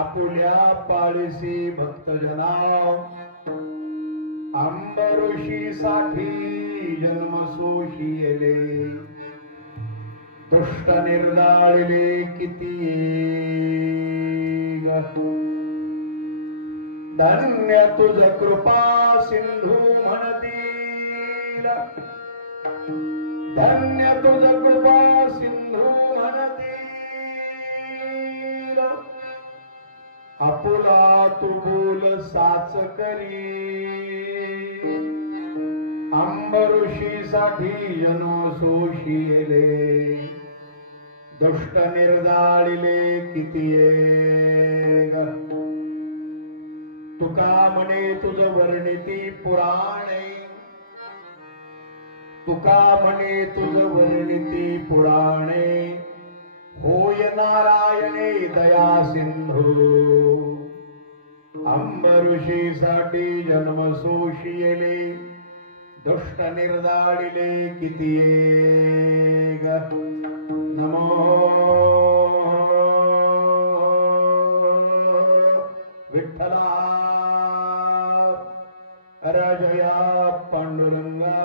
आपुल्या पाळीसी भक्तजना अंबऋषी साठी जन्मसोशी येले दुष्ट निर्दाळिले किती धन्य तुझ कृपा सिंधू म्हणतील धन्य तुझ कृपा सिंधू म्हणतील आपुला तू बोल साच करी अंबऋषी साठी जनसोशी येले दुष्ट निर्दाळिले किती तुका म्हणे तुझ वर्णिती पुराणे तुका म्हणे तुझ वर्णिती पुराणे होय नारायणे दया सिंधू अंबऋषी साठी जन्मसोशी येले दुष्ट निर्दाळिले किती नमो विठ्ठला राजया पांडुरंगा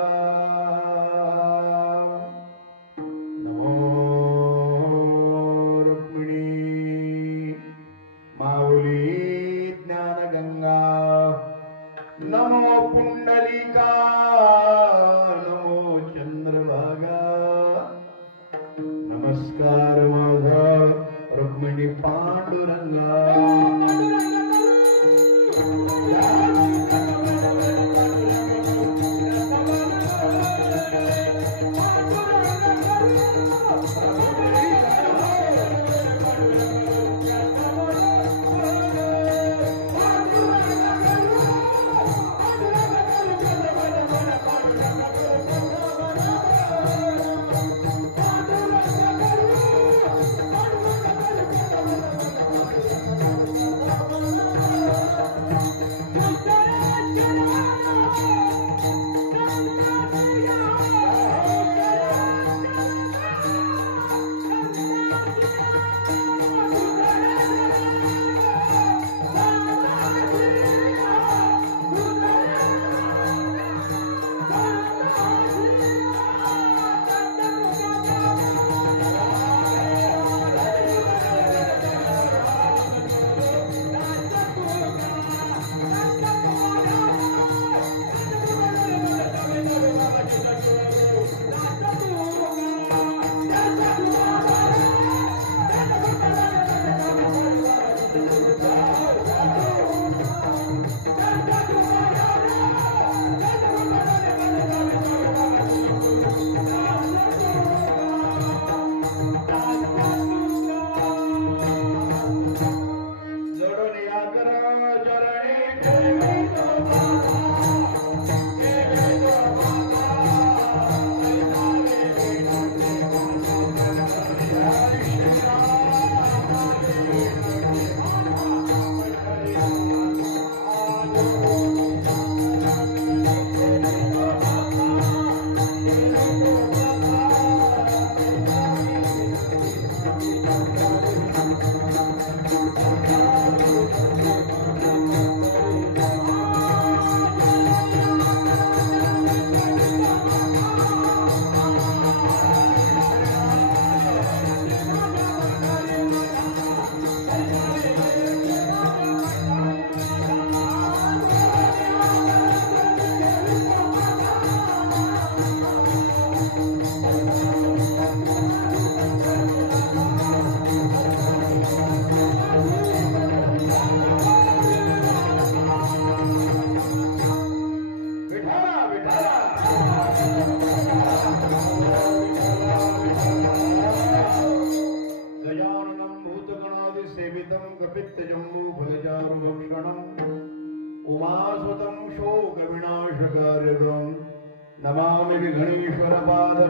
नमो पुंडलिका नमो चंद्रभागा नमस्कार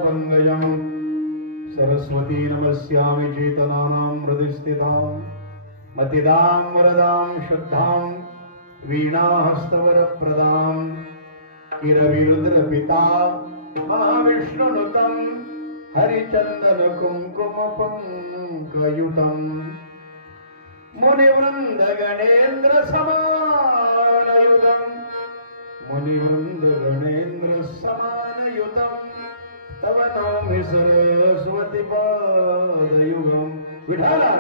पंकजं सरस्वती नमस्यामि चेतनानां हृदयस्थितां मतिदां वरदां शुद्धां वीणाहस्तवरप्रदां किरविरुद्रपिता महाविष्णुनुतं हरिचन्दनकुङ्कुमपङ्कयुतं मुनिवृन्दगणेन्द्रसमानयुतं तव नौमि सरस्वती पादयुगं विठला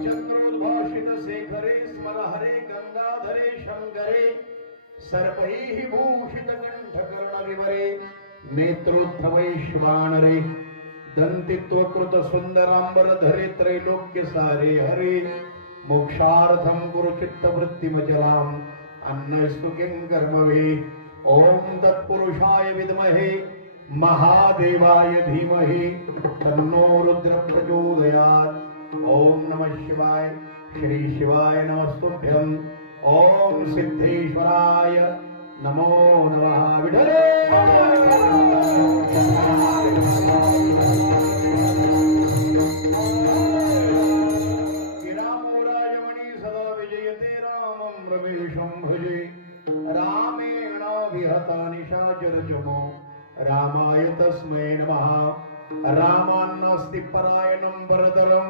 चंद्रोद्भाषित शेखरे स्मर हरे गंगाधरे शंकरे सर्पैः भूषित कंठकर्ण विवरे नेत्रोत्थवैश्वानरे दंतित्वकृत सुंदरांबर धरे त्रैलोक्य सारे हरे मोक्षार्थं कुरु चित्तवृत्तिमचलाम् अन्नस्तु किं कर्मवे ओम तत्पुरुषाय विद्महे महादेवाय धीमहि तन्नो रुद्र प्रचोदयात् ओम नमः शिवाय श्री शिवाय नमस्तुभ्यं ओम सिद्धेश्वराय नमो नमः विठले रामाय तस्मै नमः रामान्नास्ति परायणं वरदरं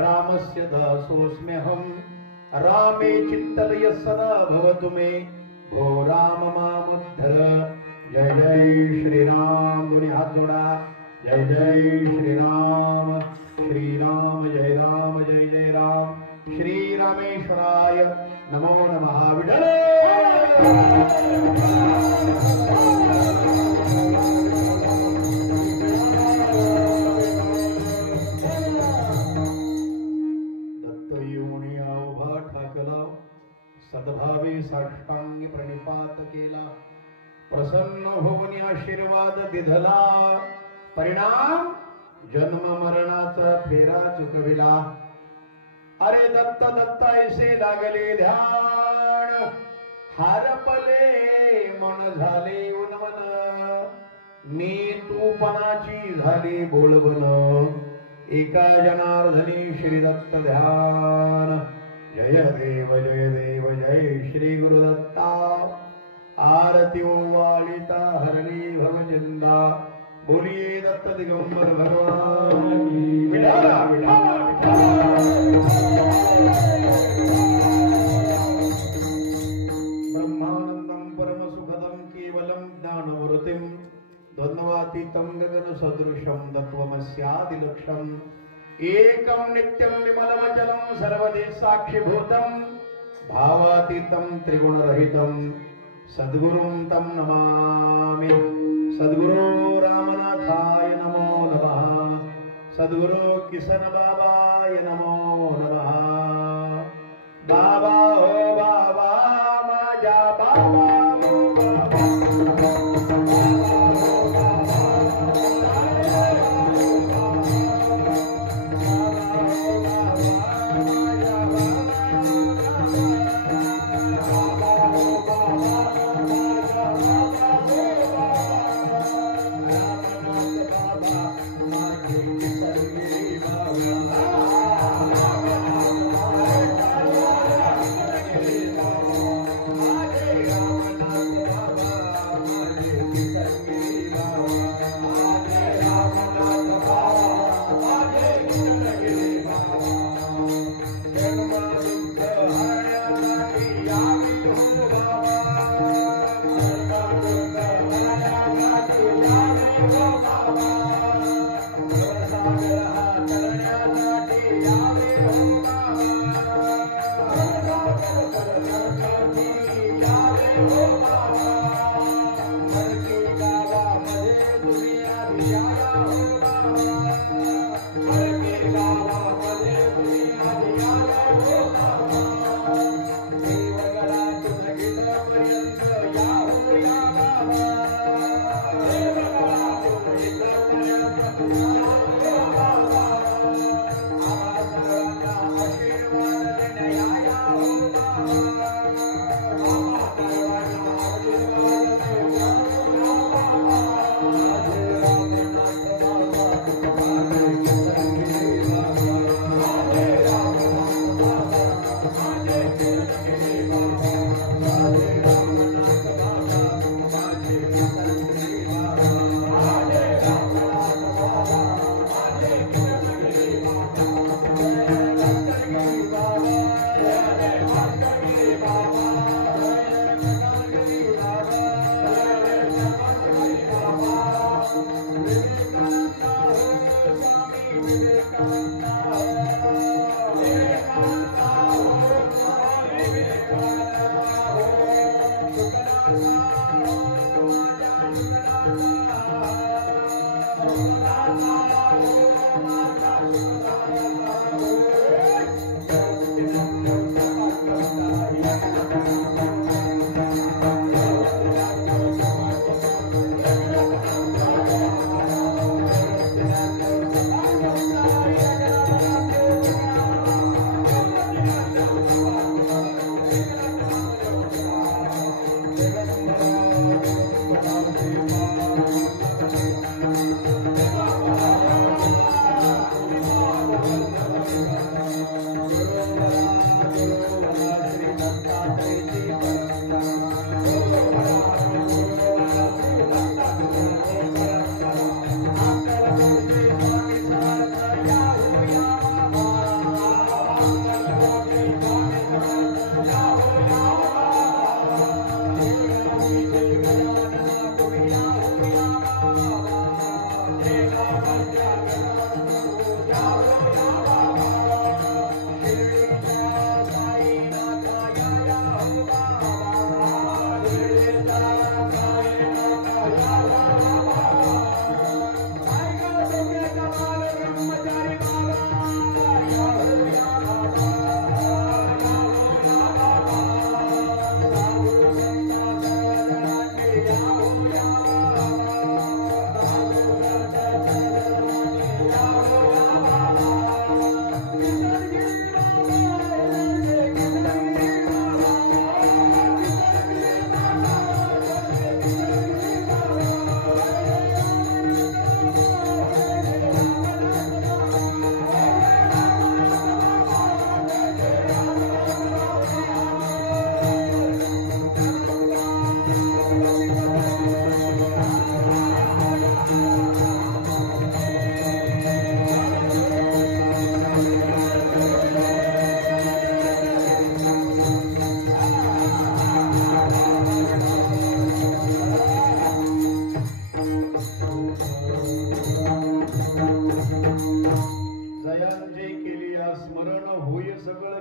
रामस्य दासोऽस्म्यहं रामे चित्तलय सदा भवतु मे भो राम मामुद्धर जय जय श्री राम दोन्ही हात जोडा जय जय श्री राम जय राम जय जय राम श्री रामेश्वराय नमो नमः विठले सद्भावे साष्टांगी प्रणिपात केला प्रसन्न होऊन आशीर्वाद दिधला परिणाम जन्म मरणाचा फेरा चुकविला अरे दत्त दत्त ऐसे लागले ध्यान हारपले मन झाले उन्मन मी तूपणाची झाली बोलबन एका जनार्दनी श्री दत्त ध्यान जय देव जय श्री गुरुदत्ता आरती वालिता हरली भवजिंदा बोलिए दत्त दिगंबर भगवान की विठाला विठाला ब्रह्मानंदं परम सुखदं केवलं ज्ञानमूर्तिं द्वन्द्वातीतं गगन सदृशं तत्त्वमस्यादिलक्ष्यम् एकं नित्यं विमलमचलं सर्वदेश साक्षिभूतं भावातीतं त्रिगुणरहितं सद्गुरुं तं नमामि सद्गुरु रामनाथाय नमो नमः सद्गुरु किसन बाबाय नमो नमः बाबा हो बाबा माझा बाबा हो बाबा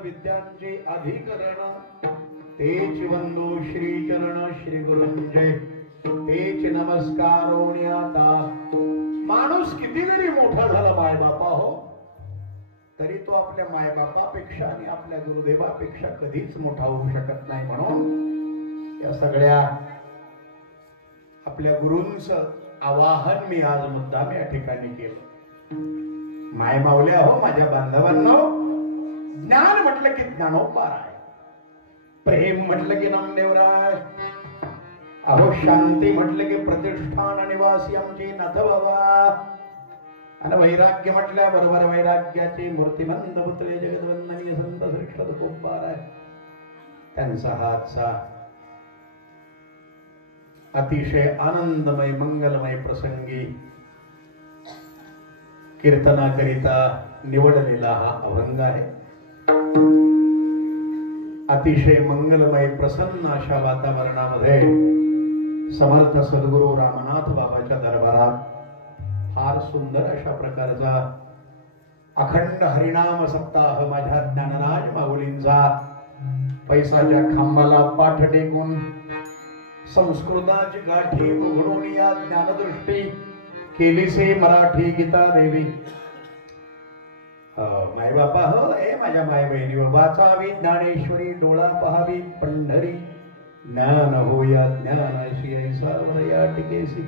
विद्यांचे अधिकरण तेच वंदो श्री चरण श्री गुरुंजय तेच नमस्कारोण्याता माणूस किती जरी मोठा झाला मायबापा हो तरी तो आपल्या मायबापापेक्षा आणि आपल्या गुरुदेवापेक्षा कधीच मोठा होऊ शकत नाही। म्हणून या सगळ्या आपल्या गुरूंचं आवाहन मी आज मुद्दाम या ठिकाणी केलं। माय मावल्या हो माझ्या बांधवांनो, ज्ञान म्हटलं की ज्ञानोपार आहे, प्रेम म्हटलं की नामदेवराय, अहो शांती म्हटलं की प्रतिष्ठान निवासी आमची नाथ बाबा, आणि वैराग्य म्हटल्या बरोबर वैराग्याची मूर्तिमंत पुतळे जगदवंदनीय संत श्रेष्ठ तुकोबार आहे। त्यांचा हातचा अतिशय आनंदमय मंगलमय प्रसंगी कीर्तनाकरिता निवडलेला हा अभंग आहे। अतिशय मंगलमय प्रसन्न अशा वातावरणामध्ये समर्थ सद्गुरू रामनाथ बाबाच्या दरबारात फार सुंदर अशा प्रकारचा अखंड हरिनाम सप्ताह माझ्या ज्ञानराज माऊलींचा पैसाच्या खांबाला पाठ टेकून संस्कृताची गाठी उघडून या ज्ञानदृष्टी केलीसे मराठी गीता देवी। माय बापा हो ए माझ्या माय बहिणी वाचावी ज्ञानेश्वरी, डोळा पहावी पंढरी, ज्ञान होया ज्ञानाशी ऐसा वरया टिकेसी।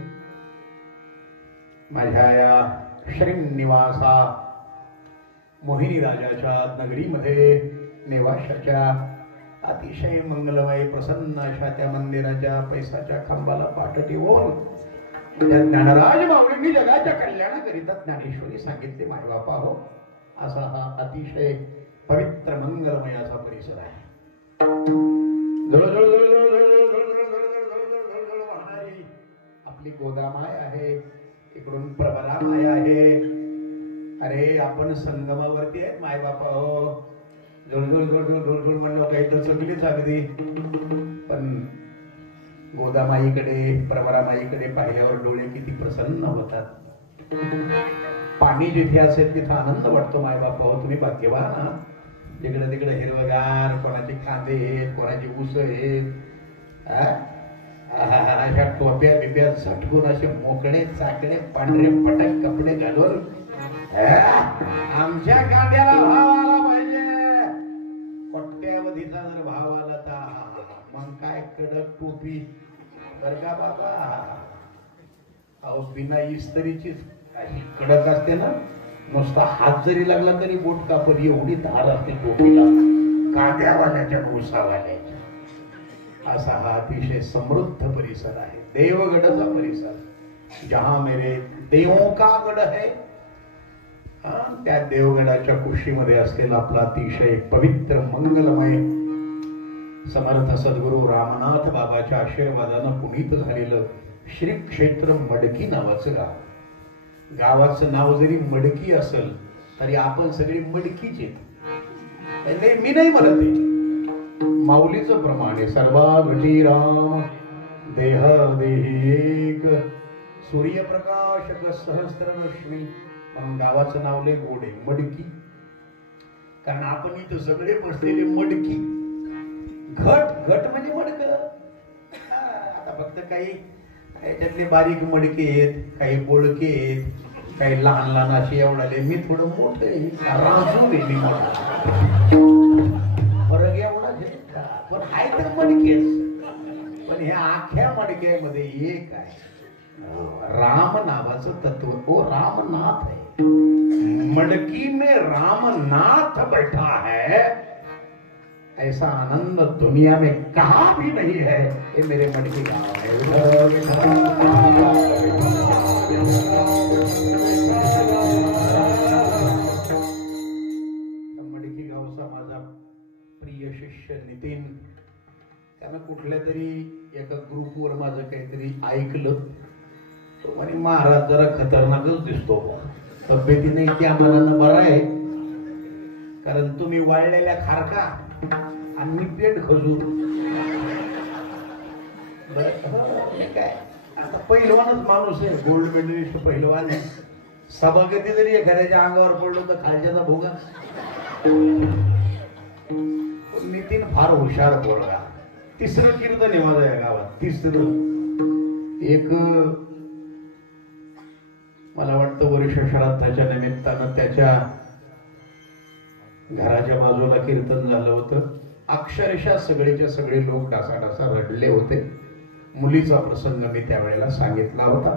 माझ्या या श्रीनिवासा मोहिनी राजाच्या नगरीमध्ये निवासाच्या अतिशय मंगलमय प्रसन्न अशा त्या मंदिराच्या पैसाच्या खांबाला पाठ ठेवून ज्ञानराज माऊलींनी जगाच्या कल्याणाकरिता ज्ञानेश्वरी सांगितले माय बापा हो, असा हा अतिशय पवित्र मंगलमय असा परिसर आहे। वाहणारी आपली गोदामाय आहे, इकडून प्रबलामाय आहे। अरे आपण संगमावरती आहेत माय बापा हो, ढोल म्हणलं काही तर सगळीच अगदी. पण गोदामाईकडे प्रवरामाईकडे पाहिल्यावर डोळे किती प्रसन्न होतात. पाणी जिथे असेल तिथे आनंद वाटतो. माय बापा हो तुम्ही भाग्यवान आहात. जिकडे तिकडे हिरवगार, कोणाचे कांदे आहेत, कोणाची ऊस आहेत, अशा टोप्या बिप्या झटकून असे मोकळे चाकळे पांढरे पटक कपडे घालून आमच्या कांद्याला भाव आला पाहिजे. कोट्यावधीचा जर भाव आला तर मग काय कडक टोपी बर का बाबा. अहो बिना इस्त्रीची अशी कडक असते ना, नुसता हात जरी लागला तरी बोट कापड एवढी धार असते टोपीला. कांद्यावाल्याच्या भुसावाल्याच्या. असा हा अतिशय समृद्ध परिसर आहे, देवगडाचा परिसर. जहां मेरे देवों का गड है, त्या देवगडाच्या कुशीमध्ये असलेला आपला अतिशय पवित्र मंगलमय समर्थ सद्गुरु रामनाथ बाबाच्या आशीर्वादानं पुनीत झालेलं श्री क्षेत्र मडकी नावाचं गाव. गावाचं नाव जरी मडकी असेल तरी आपण सगळी मडकीच आहेत. मी नाही म्हणत आहे, माऊलीचं प्रमाणे सर्वागती राम देह देही एक सूर्यप्रकाशक सहस्ररश्मी. म्हणून गावाचं नाव लय गोड आहे, मडकी. कारण आपण इथं सगळे बसलेले मडकी. घट घट म्हणजे मडक. आता फक्त काही याच्यातले बारीक मडके आहेत, काही बोळके आहेत, काही लहान लहान असे एवढाले. मी थोडं मोठं आहे, राजू आहे मी. फरक एवढाच आहे पण आहे तर मडकेच. पण ह्या आख्या मडक्यामध्ये एक आहे राम नावाचं तत्व. वो रामनाथ है. मडकी में रामनाथ बैठा है, ऐसा आनंद दुनिया में कहाँ भी नहीं है. ये मेरे मडकी गाँव है. मडकी गावचा माझा प्रिय शिष्य नितीन, त्यानं कुठल्या तरी एका ग्रुपवर माझं काहीतरी ऐकलं. तो म्हणे महाराज जरा खतरनाकच दिसतो. तब्येतीने त्या मनानं बरा आहे, कारण तुम्ही वाळलेल्या खारका आणि पेट खजूर. काय आता पहिलवानच माणूस आहे, गोल्ड मेडलिस्ट पहिलवान आहे. सभागती जरी एखाद्याच्या अंगावर पडलो तर खालच्याचा भोगा. नितीन फार हुशार पोरगा. तिसरं कीर्तन आहे माझं या गावात, तिसरं. एक मला वाटतं वर्ष श्राद्धाच्या निमित्तानं त्याच्या घराच्या बाजूला कीर्तन झालं होतं. अक्षरशः सगळेच्या सगळे लोक डासाडासा रडले होते. मुलीचा प्रसंग मी त्यावेळेला सांगितला होता.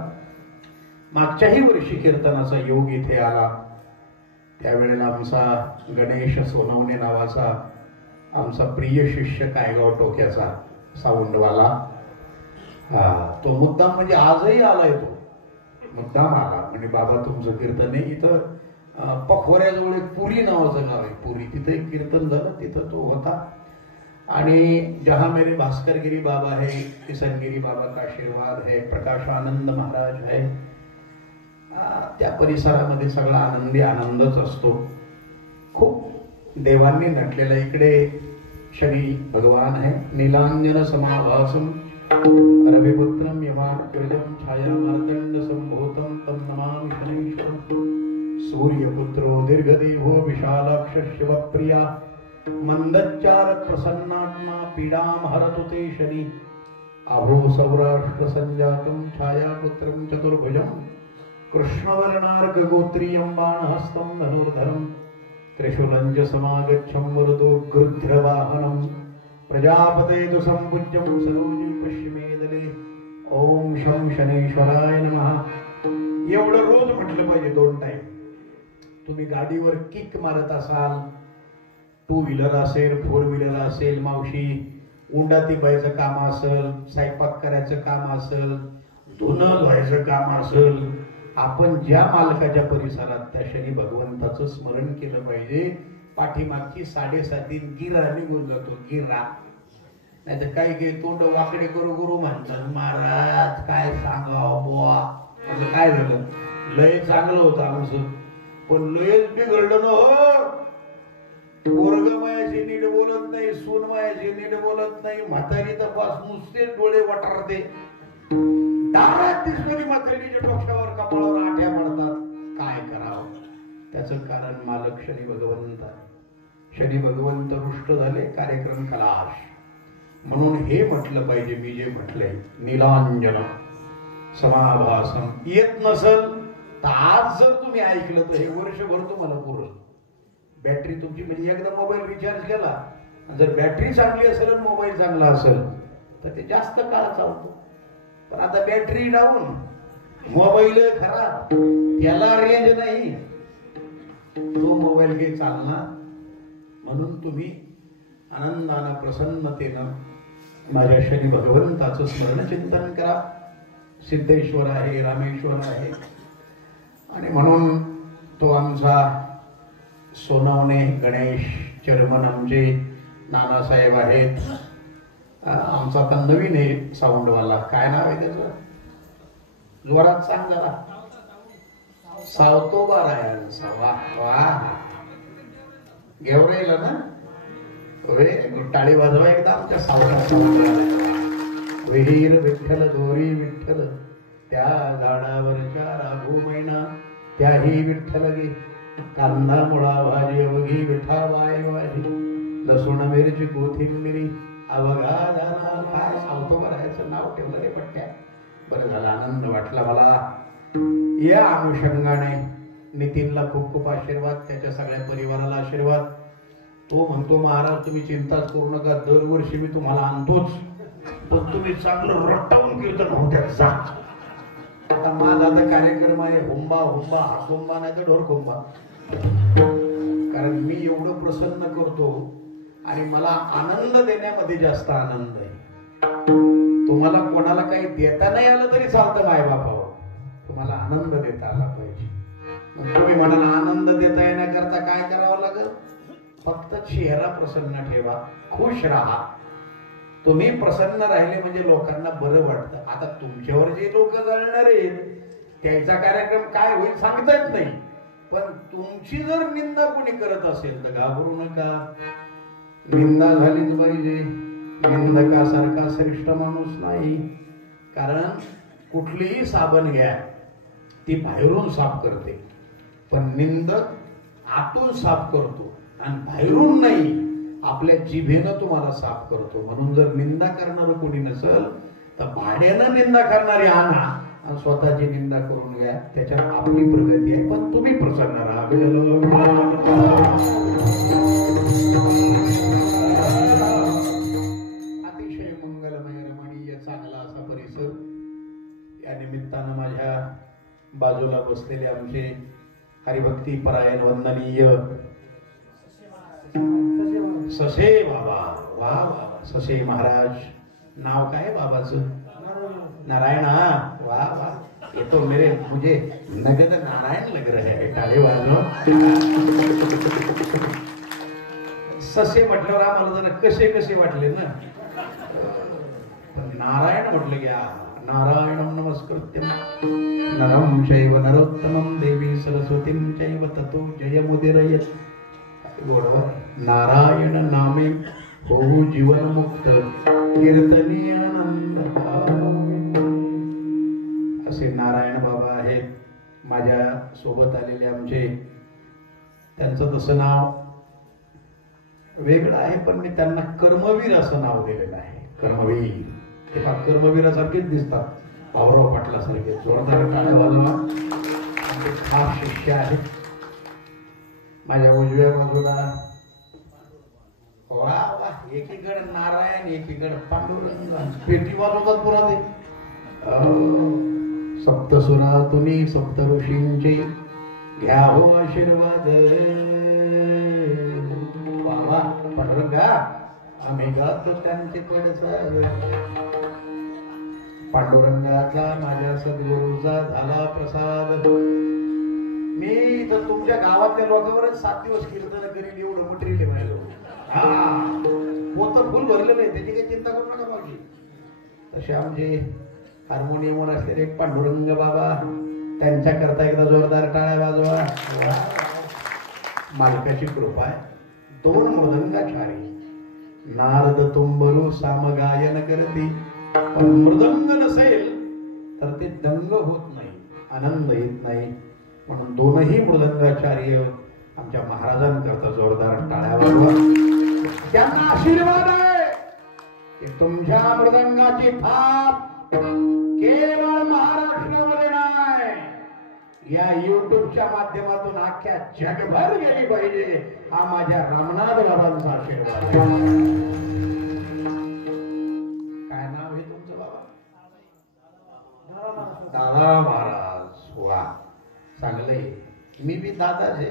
मागच्याही वर्षी कीर्तनाचा योग इथे आला. त्यावेळेला आमचा गणेश सोनवणे नावाचा आमचा प्रिय शिष्य कायगाव टोक्याचा साऊंडवाला, तो मुद्दाम म्हणजे आजही आलाय. तो मुद्दाम आला म्हणजे बाबा तुमचं कीर्तन आहे इथं पखोऱ्याजवळ एक पुरी नावाचं गाव आहे, पुरी. तिथे एक कीर्तन झालं, तिथं तो होता. आणि जहां मेरे भास्करगिरी बाबा है, किसनगिरी बाबा का आशीर्वाद है, प्रकाशानंद महाराज है, त्या परिसरामध्ये सगळा आनंदी आनंदच असतो. खूप देवांनी नटलेला. इकडे शनी भगवान है, नीलांजन समाभासम रविपुत्रम यमाकृतम छाया मार्तंड संभूतम तम नमामि शनीश्वरम. सूर्यपुत्रो दीर्घदेहो विशालाक्ष शिवप्रिया मंदच्चार प्रसन्नात्मा पीडाम हरतु ते शनि. आभो सौराष्ट्र संजातम छायापुत्रम चतुर्भुजम कृष्णवर्णार्क गोत्रीयं बाणहस्तं धनुर्धरं त्रिशूलञ्च समागच्छं वरदो गृध्रवाहनं प्रजापते तु संपूज्यं सरोजे पश्चिमे दले. ओम शं शनेश्वराय नमः. एवढं रोज म्हटलं पाहिजे 2 टाइम. तुम्ही गाडीवर किक मारत असाल, 2 व्हीलर असेल, 4 व्हीलर असेल, मावशी उंडाती बायचं काम असेल, स्वयंपाक करायचं काम असेल, धुणं धुवायचं काम असेल, आपण ज्या मालकाच्या परिसरात त्या शनी भगवंताचं स्मरण केलं पाहिजे. पाठीमागची 7.5 गिरा निघून जातो. गिरा नाही तर काही काही तोंड वाकडे करू गुरु म्हणतात. महाराज काय सांगावं बुवा, असं काय झालं? लय चांगलं होतं आमचं, पण लयच बिघडलं ना हो. पोरगमयाची नीट नुसते डोळे वटारते, दारात दिसणारी मातेच्या डोक्यावर कपाळावर आठ्या पडतात. काय करावं? त्याचं कारण मालक शनी भगवंत आहे. शनी भगवंत रुष्ट झाले, कार्यक्रम खलास. म्हणून हे म्हटलं पाहिजे, मी जे म्हटलंय नीलांजन समाभासम. येत नसल तर आज जर तुम्ही ऐकलं तर हे वर्षभर तुम्हाला पुरल. बॅटरी तुमची म्हणजे एकदा मोबाईल रिचार्ज केला, जर बॅटरी चांगली असेल आणि मोबाईल चांगला असेल तर ते जास्त काळ चालतो. पण आता बॅटरी डाऊन, मोबाईल खराब, त्याला रेंज नाही, तो मोबाईल काही चालणार. म्हणून तुम्ही आनंदानं प्रसन्नतेनं माझ्या शनी भगवंताचं स्मरण चिंतन करा. सिद्धेश्वर आहे, रामेश्वर आहे. आणि म्हणून तो आमचा सोनावणे गणेश चर्मन आमचे नानासाहेब आहेत. आमचा आता नवीन आहे साऊंडवाला, काय नाव आहे त्याचं? जोरात सांग जरा. सावतोबा रायांचा. वा वा, गेवराईला ना? टाळी वाजवा एकदा आमच्या सावता. विहीर विठ्ठल दोरी विठ्ठल, त्या झाडावरच्या राघू मैना त्याही विठ्ठल गे. कांदा मुळा भाजी अवघी विठा वाय वाजी, लसूण मिरची कोथिंबिरी अवघा झाला. काय सावतोबा रायाचं नाव ठेवलं रे पट्ट्या. बरं झालं, आनंद वाटला मला. या अनुषंगाने नितीनला खूप खूप आशीर्वाद, त्याच्या सगळ्या परिवाराला आशीर्वाद. तो म्हणतो महाराज तुम्ही चिंताच करू नका, दरवर्षी मी तुम्हाला आणतोच, पण तुम्ही चांगलं रट्टावून कीर्तन होत्यात जा. आता माझा आता कार्यक्रम आहे हुंबा हुंबा, हाकुंबा नाही तर ढोरकुंबा. कारण मी एवढं प्रसन्न करतो आणि मला आनंद देण्यामध्ये जास्त आनंद आहे. तुम्हाला कोणाला काही देता नाही आलं तरी चालतं माय बापावर, तुम्हाला आनंद देता आला पाहिजे. तुम्ही म्हणाल आनंद देता येण्याकरता काय करावं लागेल? फक्त चेहरा प्रसन्न ठेवा, खुश राहा. तुम्ही प्रसन्न राहिले म्हणजे लोकांना बरं वाटतं. आता तुमच्यावर जे लोक जळणार आहेत त्याचा कार्यक्रम काय होईल सांगता येत नाही, पण तुमची जर निंदा कोणी करत असेल तर घाबरू नका. निंदा झालीच पाहिजे. निंदकासारखा श्रेष्ठ माणूस नाही. कारण कुठलीही साबण घ्या, ती बाहेरून साफ करते, पण निंदक आतून साफ करतो आणि बाहेरून नाही, आपल्या जिभेनं तुम्हाला साफ करतो. म्हणून जर निंदा करणारं कोणी नसेल तर भाड्यानं निंदा करणारी आणा आणि स्वतःची निंदा करून घ्या. त्याच्यात आपली प्रगती आहे, पण तुम्ही प्रसन्न राहा. अतिशय मंगलमय रमणीय चांगला असा परिसर. या निमित्तानं माझ्या बाजूला बसलेले आमचे हरिभक्ती परायण वंदनीय ससे बाबा. वा वा, ससे महाराज. नाव काय बाबाचं? नारायण. वा वा, ये तो मुझे नगद नारायण लग रहे है. टाळे वाजव. ससे म्हटल्यावर आम्हाला जरा कसे कसे वाटले ना, नारायण म्हटलं की नारायणं नमस्कृत्यं नरं चैव नरोत्तमं देवी सरस्वतीं चैव ततो जयमुदीरयेत्. गोडवा नारायण नामे होऊ जीवन मुक्त, कीर्तनी आनंद. असे नारायण बाबा आहेत माझ्या सोबत आलेले आमचे. त्यांचं तसं नाव वेगळं आहे, पण मी त्यांना कर्मवीर असं नाव दिलेलं आहे. कर्मवीर. ते कर्मवीरासारखेच दिसतात, भाऊराव पाटलासारखे. जोरदार टाळ्या वाजवा. खास शिष्य आहेत. माझ्या उजव्या बाजूला वा वा, एकीकडे नारायण एकीकडे पांडुरंग, पेटी वाजवतात पुन्हा ते. सप्तसुरा तुम्ही सप्त ऋषींचे घ्या हो आशीर्वाद. वा वा, पांडुरंगा आम्ही गातो त्यांचे पडसाद. पांडुरंगाचा माझ्या सद्गुरूचा झाला प्रसाद. मी तर तुमच्या गावातल्या लोकांवरच 7 दिवस कीर्तन करीन एवढं मटेरियल आहे माझ्याजवळ. पोतं फुल भरलेलं आहे, त्याची काही चिंता करू नका माझी. तसे आमचे हार्मोनियमवर असलेले पांडुरंग बाबा, त्यांच्याकरता एकदा जोरदार टाळ्या वाजवा. मालकाची कृपा आहे. 2 मृदंगाचारी नारद तुंबरू सामगायन करते, पण मृदंग नसेल तर ते दंग होत नाही, आनंद येत नाही. म्हणून दोनही मृदंगाचार्य आमच्या महाराजांकरता जोरदार टाळ्या वाजवा. त्यांना आशीर्वाद आहे की तुमच्या मृदंगाची थाप केवळ महाराष्ट्रामध्ये नाही, या युट्यूबच्या माध्यमातून अख्ख्या जगभर गेली पाहिजे. हा माझ्या रामनाथ बाबांचा आशीर्वाद आहे. काय नाव आहे तुमचं बाबा? दादा महाराज. वा, चांगलंय. मी बी दादाच आहे,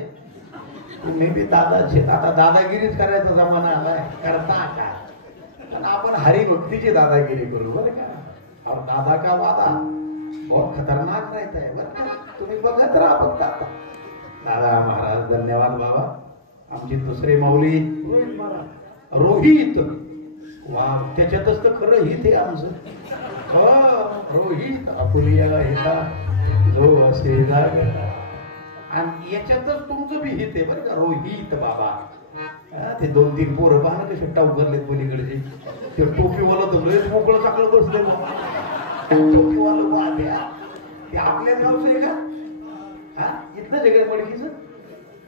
तुम्ही बी दादाच आहे. आता दादागिरीच करायचा जमाना आलाय, करता काय? पण आपण हरिभक्तीची दादागिरी करू बरं का. और दादा का वादा बहुत खतरनाक रहता है बरं का. तुम्ही बघत राहा फक्त. आता दादा महाराज धन्यवाद बाबा. आमची दुसरे माऊली रोहित. वा, त्याच्यातच तर खरं हित आहे आमचं. हो, रोहित अपुलिया हिता जो असे लागला. आणि याच्यातच तुमचं बी हित आहे बरं का, रोहित बाबा. ते 2-3 पोरं पाहणं कसे टावकरलेत पलीकडचे. ते टोपीवाला तर लयच मोकळं चाकलं बसले बाबा. टोपीवाला वाद्या ते आपल्याच गावचं आहे का? हा, इथलं जगत मडकीचं.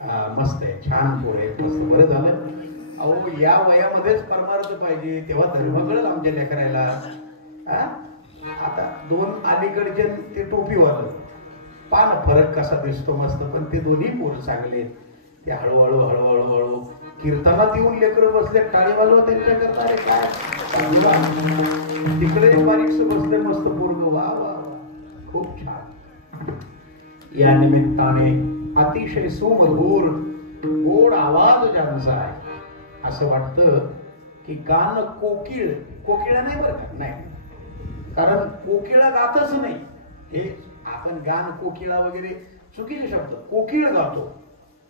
हा, मस्त आहे, छान पोर आहे, मस्त. बरं झालं. अहो, या वयामध्येच परमार्थ पाहिजे, तेव्हा धर्म कळेल आमच्या लेकरायला. हा, आता 2 अलीकडचे ते टोपीवालं पान फरक कसा दिसतो मस्त. पण ते दोन्ही पोर चांगले. ते हळूहळू हळूहळू हळू कीर्तनात येऊन लेकर बसले, टाळी वाजवा त्यांच्या करता. रे काय तिकडे बारीकस बसले मस्त पोरग. वा वा, खूप छान. या निमित्ताने अतिशय सुमधुर गोड आवाज ज्यांचा आहे, असं वाटतं की गाणं कोकिळ. कोकिळा नाही बरं का, नाही, कारण कोकिळा गातच नाही. हे आपण गाण कोकिळा वगैरे चुकीचे शब्द, कोकिळ गातो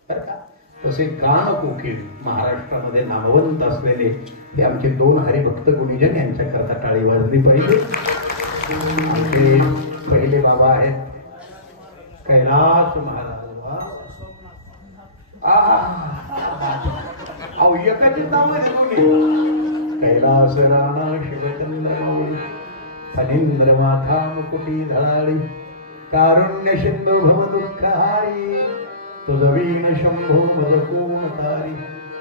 बरं का. तसे गाण कोकिळ महाराष्ट्रामध्ये नामवंत असलेले हे आमचे 2 हरिभक्त गुणीजन, यांच्या करता टाळी वाजली पाहिजे. आमचे पहिले बाबा आहेत कैलास महाराज. अहो, एकाचे नाव आहे दोन्ही. कैलास राणा शिवचंद्र फणींद्र माथा मुकुटी धराळी, कारुण्य सिंधू भव दुःखहारी, तुझ वीण शंभो मदकूमतारी.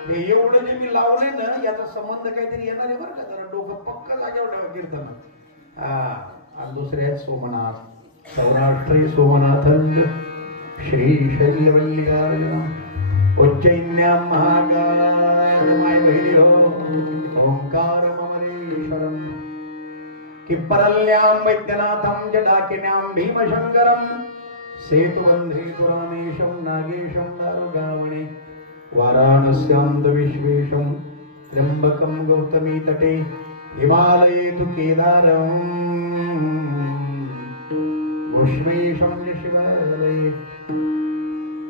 हे एवढं जे मी लावलंय ना, याचा संबंध काहीतरी येणार आहे बरं का. जरा डोकं पक्क जागेवर ठेवा कीर्तन. आणि दुसरे आहेत सोमनाथ, सौराष्ट्री सोमनाथंज श्री शैल्यवल्लिकार्जुन उज्जैन्यां महाकाल. माय बहिणी हो, ओंकार ममरेश्वरम किप्परल्यां वैद्यनाथं जडाकिन्यां भीमशंकरं सेतुबंधे पुराणेशं नागेशं दारुगावणे वाराणस्यां विश्वेशं त्र्यंबकं गौतमी तटे हिमालये तु केदारं उष्मेशं शिवालये.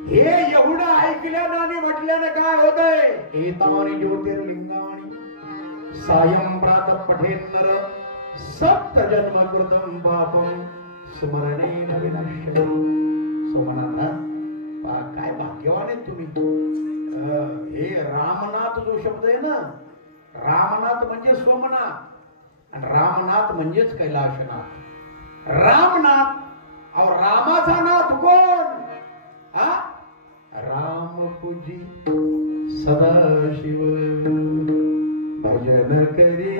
हे एवढं ऐकल्यानं आणि म्हटल्यानं काय होतंय? एतानि ज्योतिर्लिंगानि सायं प्रातः पठेन्नर सप्त जन्म कृतं पापं स्मरणेन विनश्यति. सोमनाथ, काय भाग्यवान आहेत तुम्ही. हे रामनाथ जो शब्द आहे ना, रामनाथ म्हणजे सोमनाथ आणि रामनाथ म्हणजेच कैलाशनाथ. रामनाथ और रामाचा नाथ कोण? हा, राम पूजी सदाशिव भजन करी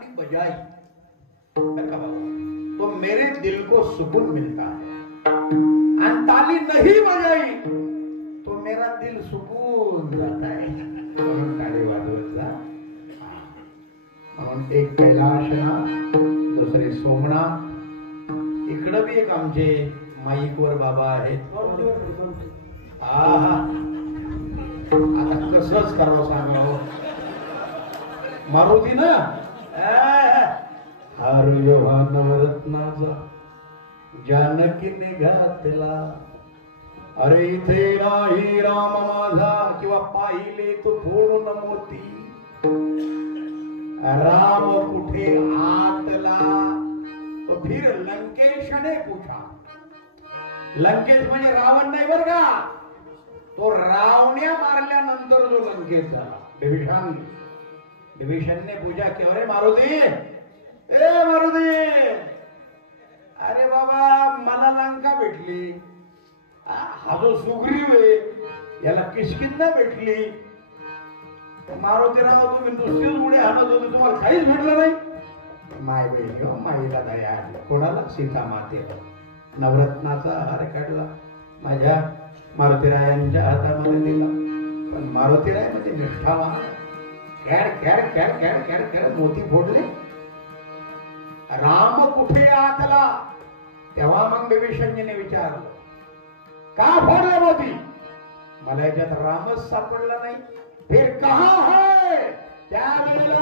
ताली बजाई, तो मेरे दिल को सुकून मिलता है, और ताली नहीं बजाई तो मेरा दिल सुकून जाता है। म्हणून ताली वाजवत जा। म्हणून एक कैलाशनाथ, दुसरे सोमनाथ, इकडं बी एक आमचे माईकवर बाबा आहेत। आता कसंच करावं सांगावं, मारुती ना हर नवरत्नाचा जानकीने घातला, अरे इथे नाही राम माझा, किंवा पाहिले तो फोडून मोती, राम कुठे आतला, तो फिर लंकेश ने पूछा। लंकेश म्हणजे रावण नाही बर का, तो रावण्या मारल्यानंतर जो लंकेश झाला, विभीषणने पूजा की, अरे मारुती, ए मारुती, अरे बाबा मला लंका भेटली, हा जो सुग्रीव आहे याला किष्किंधा भेटली, मारुतीराव तुम्ही नुसतीच उडी हाणत होते, तुम्हाला काहीच भेटलं नाही। माय बहिणी हो, माईला दया आली, कोणाला? सीता मातेला नवरत्नाचा हार काढला, माझ्या मारुतीरायांच्या हातामध्ये दिला, पण मारुतीराय म्हणजे निष्ठावान, खेळ खेळ खेळ खेळ खेळ खेळ मोती फोडले। राम कुठे आतला, तेव्हा मग विभीषणजीने विचारलं, का फोडले मोती? मला याच्यात रामच सापडला नाही, फिर कहां है? त्यावेळेला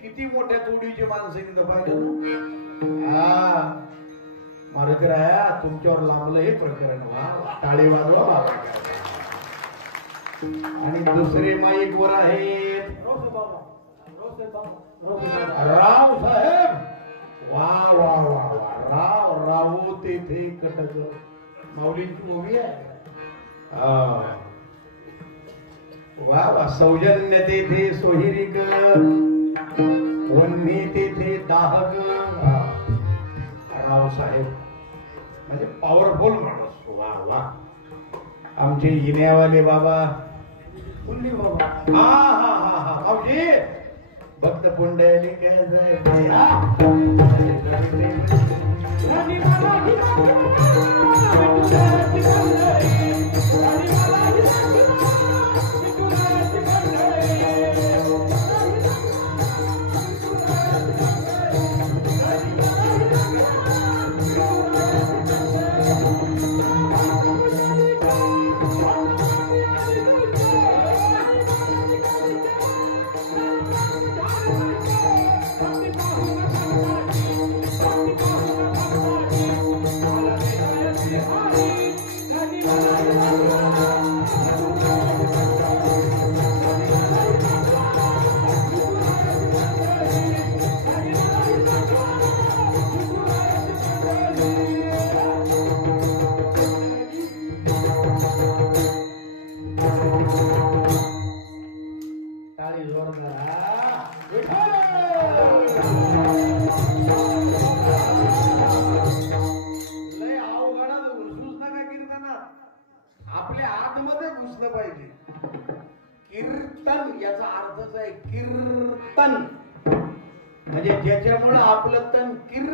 किती मोठ्या तोडीचे माणसं मारुतीराया तुमच्यावर लांबलं हे प्रकरण, टाळे वाजवा बाबा। आणि दुसरे माईक वर आहेत राव साहेब, वा वा वा वा, राव राहू तेथे कटक, माऊलींची मूवी आहे। वा वा, सौजन्य तेथे सोहिरिक, वन्नी तेथे दाहक, राव साहेब म्हणजे पॉवरफुल माणूस, वा वा। आमचे इन्यावाले बाबा, हा हा हा हा मावजी, भक्त पुंडली आपल्या आतमध्ये घुसलं पाहिजे. कीर्तन याचा अर्थच आहे कीर्तन, म्हणजे ज्याच्यामुळं आपलं तन किर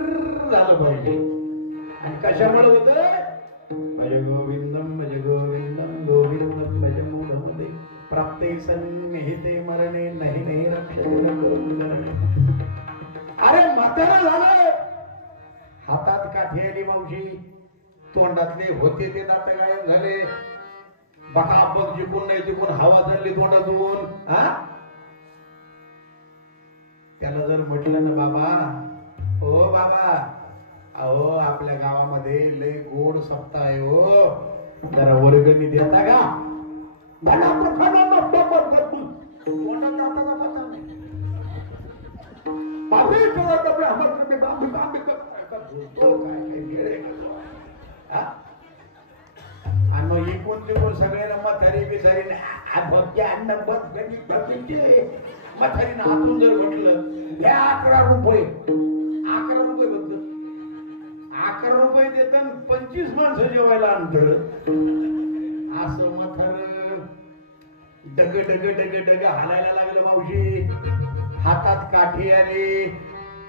झालं पाहिजे. आणि कशामुळे होत? भज गोविंदम भज गोविंदम गोविंदम भज मूढमते प्राप्ते सन्निहिते मरणे नाही नाही रक्षते करणे. अरे म्हातारं झालं, हातात काठी आली मावशी, तोंडातले होते ते दात गायब झाले, बघा बघ जिकून नाही जिकून हवा चालली तोंडातून. त्याला जर म्हटलं ना बाबा, ओ बाबा, अहो आपल्या गावामध्ये लय गोड सप्ताह आहे हो, जरा वर्गणी देता का? आणि मग इकून तिकून सगळ्यांना म्हातारी बिचारी म्हातारीनं हातून जर म्हटलं घ्या 11 रुपये, 11 रुपये बघ, 11 रुपये देतात 25 माणसं जेवायला आणत. असं म्हातार डग डग डग डग हालायला लागलं मावशी, हातात काठी आली,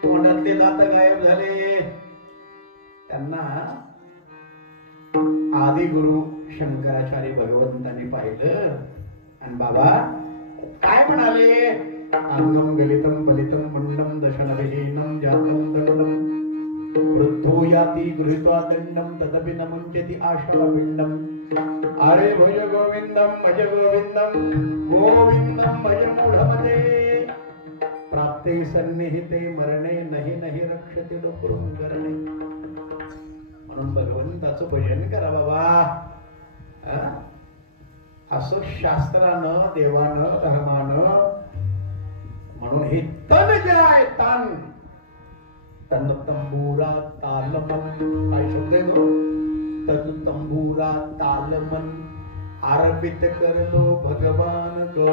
तोंडातले दात गायब झाले. त्यांना आदिगुरु शंकराचार्य भगवंतांनी पाहिलं आणि बाबा काय म्हणाले? अंगम गलितम बलितम मंडम दशनविहीनम जातम दंडम वृद्धो याति गृहीत्वा दंडम तदपि न मुञ्चति आशापिंडम. अरे भज गोविंदम भज गोविंदम गोविंदम भज मूढमते प्राप्ते सन्निहिते मरणे नाही नाही रक्षते लोकरुम करणे. म्हणून भगवंताचं भजन करा बाबा. असं शास्त्रानं देवानं धर्मानं म्हणून हे तन जे आहे तन तन तंबुरा तालमन, काय शब्द आहे तो? तन तंबुरा तालमन आरपित करलो भगवान गो.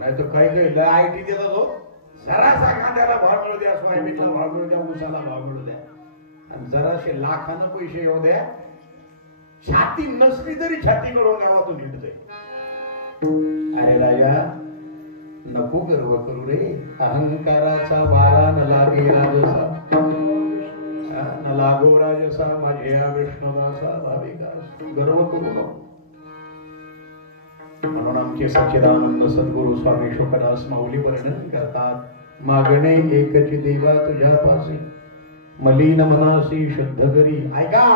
नाही तर काही काही आयटी देतात हो, जरासा कांद्याला भाव मिळू द्या, सोयाबीनला भाव मिळू द्या, ऊसाला भाव मिळू द्या, आणि जराशे लाखानं पैसे येऊ द्या, छाती नसली तरी छाती करून गावातून हिंड जाईल. अरे राजा नको गर्व करू रे, अहंकाराचा वारा न लागे राजसा, न लागो राजसा माझ्या विष्णुदासा भाविकास. गर्व करू नको. म्हणून आमचे सच्चिदानंद सद्गुरु स्वामी शोकदास माऊली वर्णन करतात, मागणे एकची देवा तुझ्यापासी मलिन मनासी शुद्ध करी. ऐका,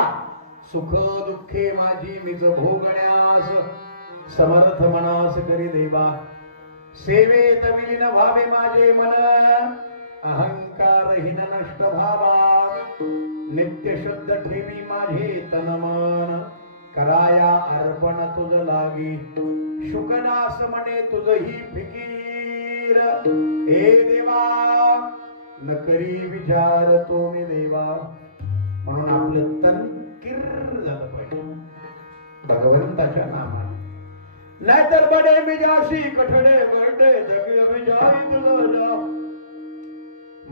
सुख दुःखे माझी मिज भोगण्यास समर्थ मनास करी देवा. सेवेत विलीन व्हावे माझे मन अहंकारहीन नष्ट व्हावा. नित्य शुद्ध ठेवी माझे तन मन कराया अर्पण तुझ लागी. शुकनास म्हणे तुझही फिकीर हे देवा न करी विचार तो मी देवा. म्हणून आपलं तन किर झालं पाहिजे भगवंताच्या नामाने. नाहीतर बडे मिजाशी कठडे बडे जगी अभिजाई तुझा जा.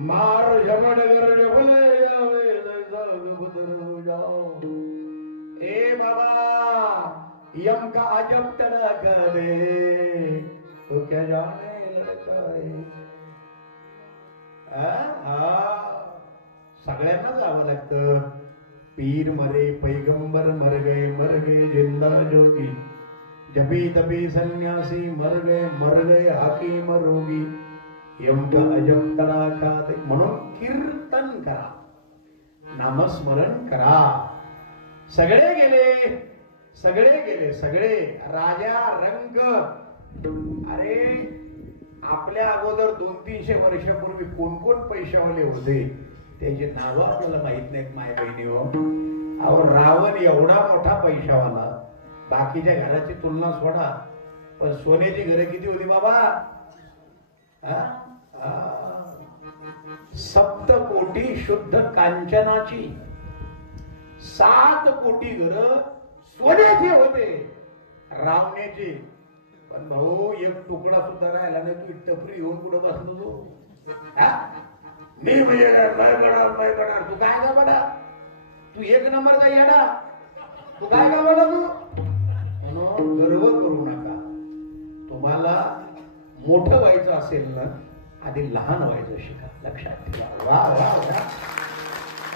मार झगड गरज भले यावे जग बुदर जाओ. ए बाबा यम का अजब तना करे तो क्या जाने लड़का है. सगळ्यांना जावं लागतं. पीर मरे पैगंबर मर गए जिंदा जोगी. जबी तबी सन्यासी मर गए हाकीम रोगी. यम का अजब तडाखा. म्हणून कीर्तन करा, नामस्मरण करा. सगळे गेले सगळे राजा रंग. अरे आपल्या अगोदर 200-300 वर्षापूर्वी कोण कोण पैशावाले होते त्याचे नाव आपल्याला माहित नाहीत माय बहिणी हो. अहो रावण एवढा मोठा पैशावाला, बाकीच्या घराची तुलना सोडा, पण सोन्याची घरे किती होती बाबा? 7 कोटी शुद्ध कांचनाची, 7 कोटी घर सोन्याचे होते रावण्याचे. पण भाऊ एक तुकडा सुद्धा राहिला नाही. तू टपरी येऊन कुठं बसलो तू? मी म्हणजे तू काय का बडा? तू एक नंबरचा येडा. तू काय का म्हणा तू म्हणून गर्व करू नका. तुम्हाला मोठं व्हायचं असेल ना आधी लहान व्हायचं शिका. लक्षात ठेवा. वा वा वा.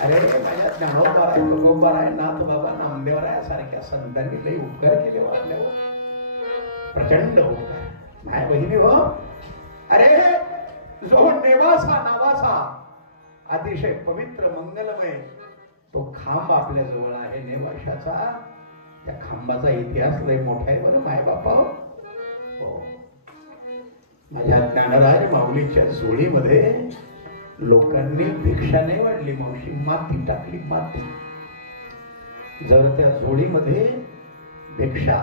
अरे माझ्या ज्ञानोबा आहे, तुकोबा आहे, नाथ बाबा नामदेव आहे सारख्या संतांनी लई उपकार केले आपल्यावर. प्रचंड उपकार. माझ्या बहिणी हो, अरे जो नेवासा नावासा अतिशय पवित्र मंगलमय तो खांब आपल्या जवळ आहे नेवाशाचा. त्या खांबाचा इतिहास लय मोठा आहे बरं माय बापा. हो, माझ्या ज्ञानराज माऊलीच्या झोळीमध्ये लोकांनी भिक्षा नाही वाढली मावशी, माती टाकली. माती. जर त्या झोळीमध्ये भिक्षा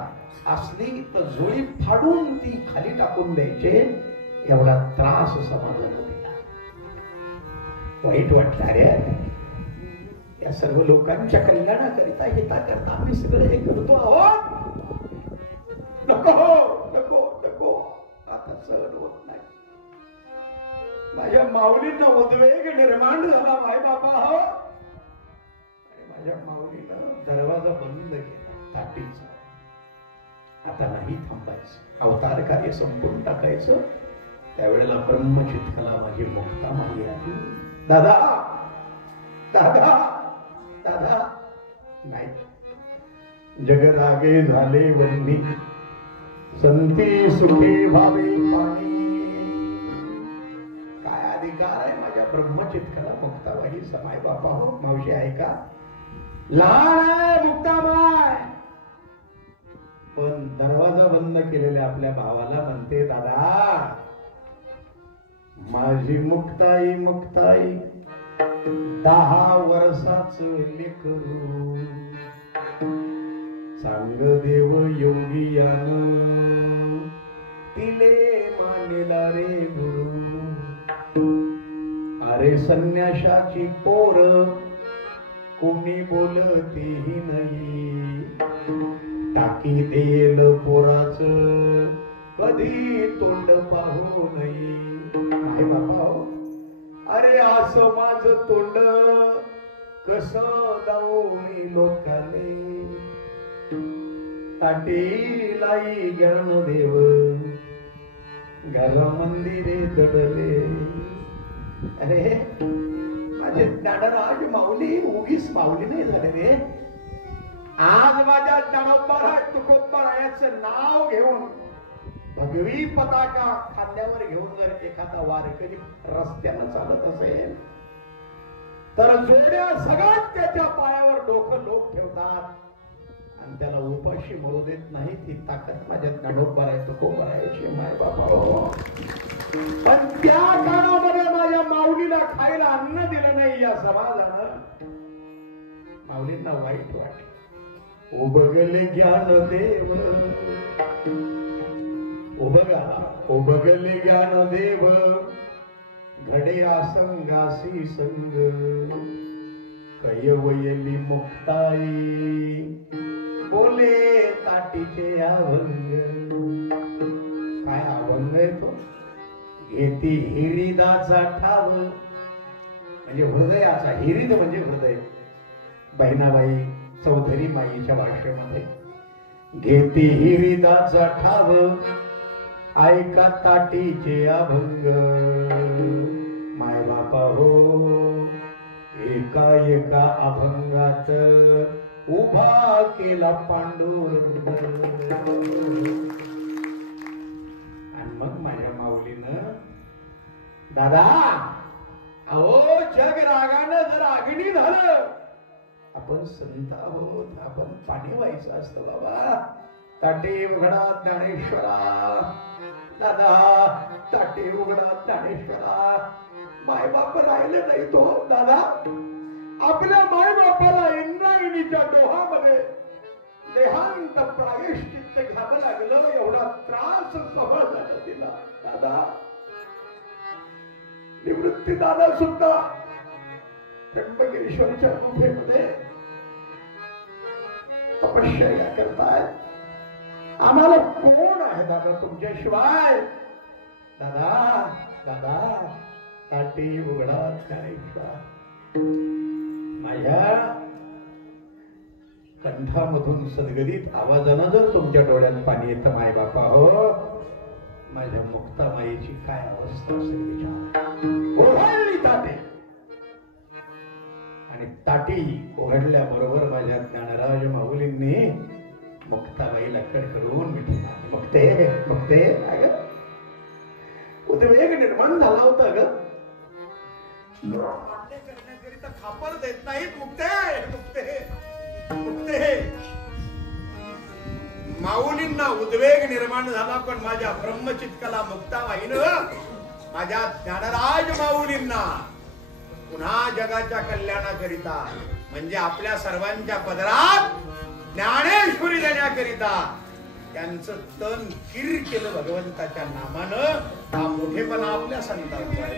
असली तर झोळी फाडून ती खाली टाकून द्यायचे. एवढा त्रास समाजाला दिला. वाईट वाटलं. अरे या सर्व लोकांच्या कल्याणाकरिता हिताकरता आम्ही सगळं हे करतो आहोत. नको नको नको. आता सहन होत नाही. माझ्या माऊलींना उद्वेग निर्माण झाला माय बाबा हो. आणि माझ्या माऊलीनं दरवाजा बंद केला ताटीचा. आता नाही थांबायचं. अवतार कार्य संपून टाकायचं. त्यावेळेला ब्रह्मचित्तला माझी मुक्ता माई आली. दादा दादा दादा. नाही. जगरागे झाले वंदी संती सुखी भावे पाणी. काय अधिकार आहे माझ्या ब्रह्मचित्तला मुक्ताबाई समाय बापा हो. मावशी ऐका, लहान आहे मुक्ताबाई पण दरवाजा बंद केलेल्या आपल्या भावाला म्हणते दादा माझी मुक्ताई मुक्ताई 10 वर्षाचं लेकरू. सांग देव योगियान तिले मानेला रे गुरु. अरे संन्याशाची पोर कोणी बोलतेही नाही. टाकी देल पोराच कधी तोंड पाहू नये. काय बाबा हो, अरे असं माझं तोंड कसं जाऊ मी लोकाले. ताटीलाई ज्ञान देव घर मंदिरे दडले. अरे माझे ज्ञानराज माऊली उगीच माऊली नाही झाले रे. आज माझ्या ज्ञानोबा तुकोबारायाचं नाव घेऊन भगवी पताका खांद्यावर घेऊन जर एखादा वारकरी रस्त्यानं चालत असेल तर जोड्या सगळ्यात त्याच्या पायावर डोकं लोक ठेवतात आणि त्याला उपाशी मरू देत नाही. ती ताकद माझ्या ज्ञानोबा तुकोबारायाची माय बाबा. पण त्या काळामध्ये माझ्या माऊलीला खायला अन्न दिलं नाही या समाजानं. माऊलींना वाईट वाटलं. उबगले ज्ञान देव उबगले ज्ञान देव घडे आसंगासी संग. कयवयली मुक्ताई बोले ताटीचे अभंग. काय अभंग आहे तो. घेती हिरिदाचा ठाव म्हणजे हृदयाचा. हिरीद म्हणजे हृदय. बहिणाबाई चौधरी माईच्या भाषेमध्ये घेती हिरिदाचा ठाव ऐका ताटीचे अभंग. माय बापा हो, एका एका अभंगात उभा केला पांडुरंग. आणि मग माझ्या माऊलीनं दादा अहो जग रागानं जर अग्नी झालं आपण संत आहोत. आपण पाणी व्हायचं असतं बाबा. ताटे उघडा ज्ञानेश्वरा. दादा ताटे उघडा ज्ञानेश्वरा. मायबाप राहिले नाही तो दादा. आपल्या मायबापाला इंद्रायणीच्या डोहामध्ये देहांत प्रायश्चित्त घ्यावं लागलं. एवढा त्रास समाजाला दिला दादा. निवृत्ती दादा सुद्धा त्र्यंबकेश्वरच्या गुफेमध्ये तपश्चर्या करतायत. आम्हाला कोण आहे दादा तुमच्याशिवाय. दादा दादा ताटी उघडा ज्ञानेश्वरा. माझ्या कंठामधून सदगदित आवाजानं जर तुमच्या डोळ्यात पाणी येतं माय बापा हो, माझ्या मुक्तामाईची काय अवस्था असेल विचार. ओघळली ताटे आणि ताटी ओघडल्याबरोबर माझ्या ज्ञानराज माऊलींनी मुक्ताबाईला कडकडून मिठी मारली. मुक्ते अगं उद्वेग निर्माण झाला होता ग. करण्याकरिता खापर देत नाहीत. मुक्ते माऊलींना उद्वेग निर्माण झाला, पण माझ्या ब्रह्मचित्काला मुक्ताबाईनं माझ्या ज्ञानराज माऊलींना पुन्हा जगाच्या कल्याणाकरिता म्हणजे आपल्या सर्वांच्या पदरात ज्ञानेश्वरी देण्याकरिता त्यांचं तन किर केलं भगवंताच्या नामानं. हा मोठेपणा आपल्या संतांचा आहे.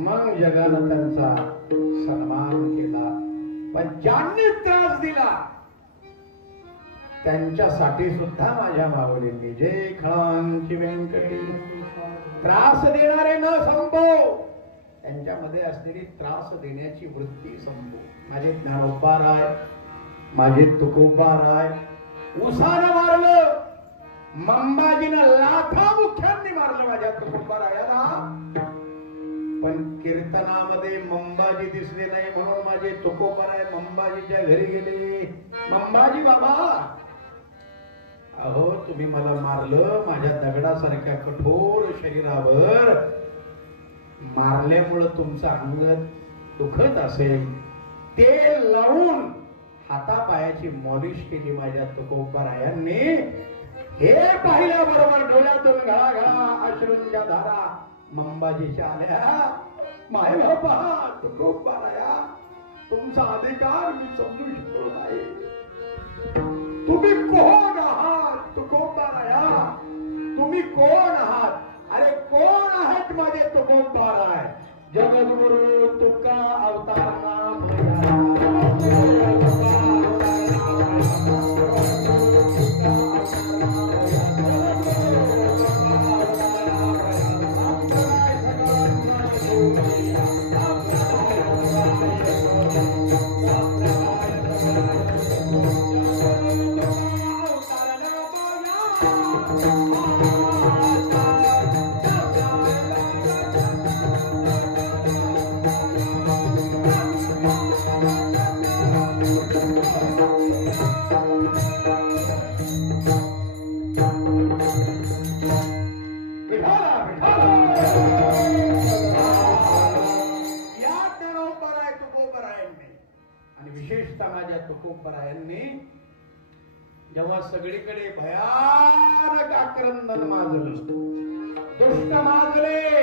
मग जगानं त्यांचा सन्मान केला. पण ज्यांनी त्रास दिला त्यांच्यासाठी सुद्धा माझ्या माऊलींनी जय खळांची व्यंकटी त्रास देणारे न संपो, त्यांच्यामध्ये असलेली त्रास देण्याची वृत्ती संपो. माझे ज्ञानोबा राय, माझे तुकोबा राय उसानं मारलं, मंबाजीनं लाथा मुख्यांनी मारलं माझ्या तुकोबा रायाला. पण कीर्तनामध्ये मंबाजी दिसले नाही म्हणून माझे तुकोबा राय मंबाजीच्या घरी गेले. मंबाजी बाबा, अहो तुम्ही मला मारलं, माझ्या दगडासारख्या कठोर शरीरावर मारल्यामुळं तुमचं अंग दुखत असेल, तेल लावून हातापायाची मॉलिश केली माझ्या तुकोबारायांनी. हे पाहिल्याबरोबर डोळ्यातून घळाघळा अश्रूंच्या धारा मंबाजीच्या आल्या. माय बाबा तुकोबाराया, तुमचा अधिकार मी समजू शकलो नाही. तुम्ही कोण आहात तुकोबाराया, तुम्ही कोण आहात? अरे कोण आहेत माझे तुकोबाराय? जगद्गुरु तुका अवतार नाम तुकोबारायांनी जेव्हा सगळीकडे भयानक आक्रंदन माजलं, दुष्ट माजले,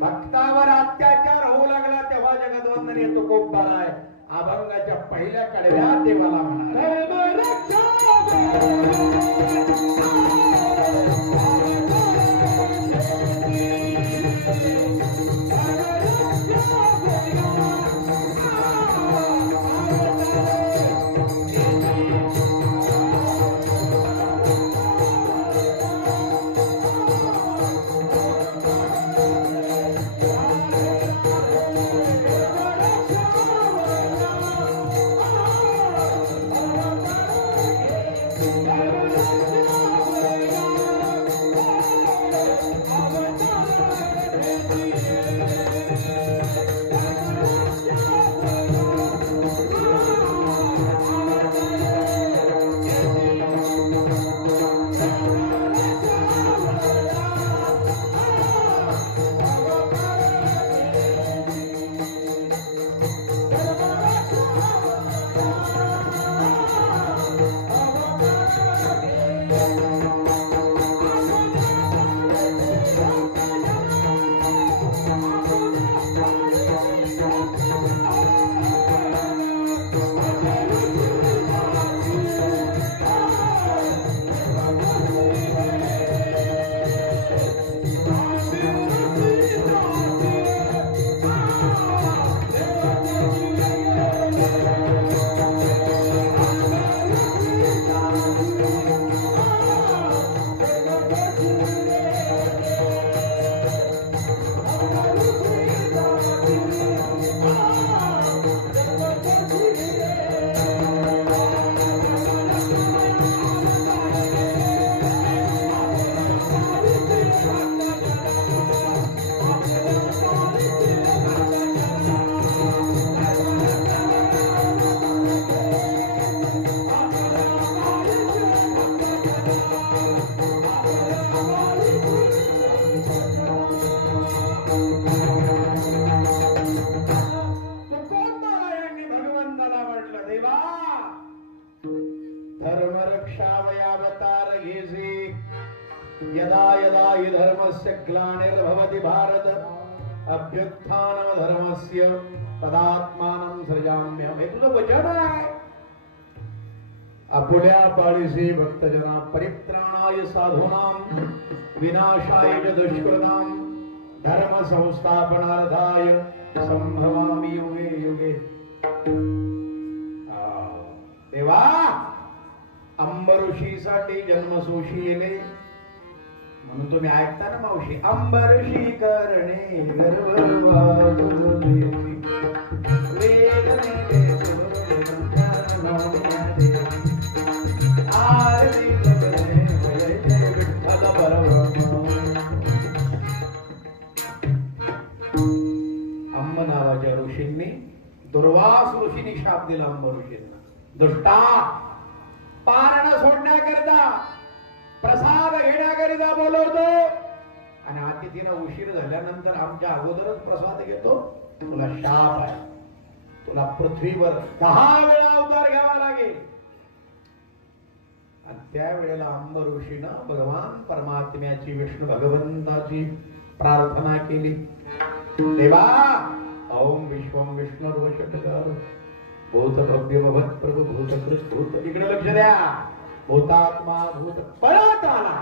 भक्तावर अत्याचार होऊ लागला, तेव्हा जगद्वंदनी तुकोबाराय अभंगाच्या पहिल्या कडव्या देवाला म्हणाले, धर्म रक्षावयावतार घेसे यदा यदा हि धर्मस्य ग्लानिर्भवति भारत अभ्युत्थानं धर्मस्य तदात्मानं सृजाम्यहम्. हे तुझं वचन आहे. आपुल्या पाळीसी भक्तजना परित्राणाय साधूनां विनाशाय च दुष्कृतां धर्म संस्थापनार्थाय संभवामि युगे युगे. देवा अंबऋषीसाठी जन्मसोशी येले म्हणून तुम्ही ऐकता ना मावशी. अंबऋषी करणे अंब नावाच्या ऋषींनी दुर्वास ऋषींनी शाप दिला अंब ऋषींना. दुष्टा पारण सोडण्याकरिता प्रसाद घेण्याकरिता बोलवतो आणि अतिथीला उशीर झाल्यानंतर आमच्या अगोदरच प्रसाद घेतो. तुला शाप आहे. तुला पृथ्वीवर 10 वेळा अवतार घ्यावा लागेल. आणि त्यावेळेला अंब ऋषीनं भगवान परमात्म्याची विष्णू भगवंताची प्रार्थना केली. देवा ओम विश्वम विष्णुर्वशटकार भूत भव्य भवत प्रभू भूतकृत भूत. इकडे लक्ष द्या. भूतात्मा भूत पळत आला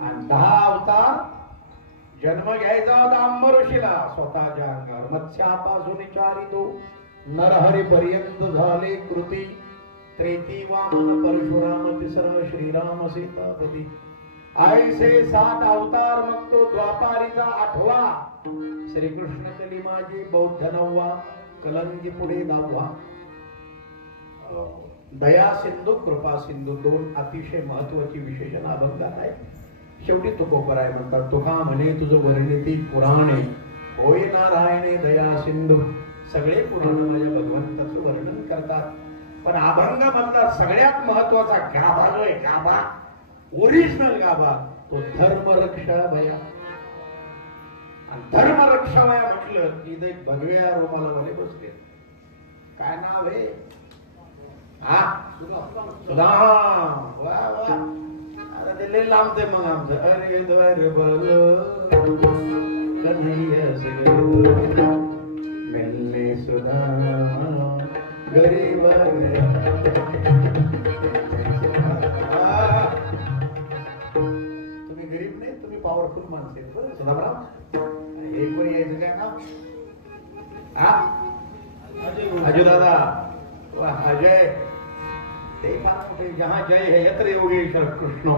आणि 10 अवतार जन्म घ्यायचा होता अंब ऋषीला स्वतःच्या अंगावर. मत्स्यापासून चारितो नरहरी पर्यंत झाले कृती. त्रेती वामन परशुराम तिसरा श्रीराम सीतापती. ऐसे 7 अवतार. मग तो द्वापारीचा 8वा श्रीकृष्ण कली माझी बौद्ध 9वा कलंगी पुढे 10वा. दया सिंधू कृपा सिंधू 2 अतिशय महत्वाची विशेषण अभंग आहे. शेवटी तुकोबराय म्हणतात तुका म्हणे तुझं वर्णिती पुराणे होय नारायणे दया सिंधू. सगळे पुराण माझ्या भगवंताचं वर्णन करतात पण अभंग मधला सगळ्यात महत्वाचा गाभा जो आहे गाभा ओरिजिनल गाभा तो धर्म रक्षा भया. धर्म रक्षा भया म्हटलं की इथे एक भगव्या रोमालावाले बसले. काय नाव आहे? सुधा. वा वा. आता ते लय लांबते मग आमचं. अरे द्वार बघ कन्हैया मिलने सुधा गरीब. तुम्ही गरीब नाही तुम्ही पॉवरफुल माणसं आहेत बरं सदाभाऊ. एक वर यायचं काय नाव? अजय दादा. वाह अजय. ते पाहते जहाँ जय है यत्र योगेश्वर कृष्ण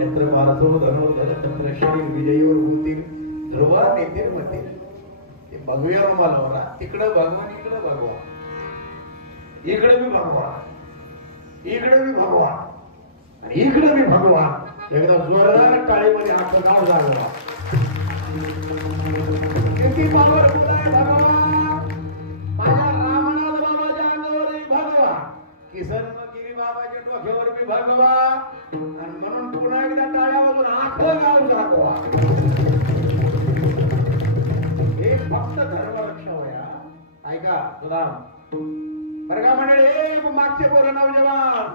यत्र पार्थो धनुर्धर तत्र श्री विजयोर भूती ध्रुव नेतिर्मती. ते बघूया मला तिकडं भगवान इकडं भगवान इकडे मी भगवान इकडे मी भगवान आणि इकडे मी भगवान. एकदा जोरदार टाळीमध्ये आखं नाव जागवा. किती पॉवरफुल आहे भगवान. माझ्या रामनाथ बाबाच्या अंगावरही भगवान किसनगिरी बाबाच्या डोक्यावर मी भगवान आणि म्हणून पुन्हा एकदा टाळ्या वाजून आखं गाव जागवा. हे फक्त धर्मरक्षा होया. ऐका सुदाम बरं का म्हणाले मागचे पोरं नौजवान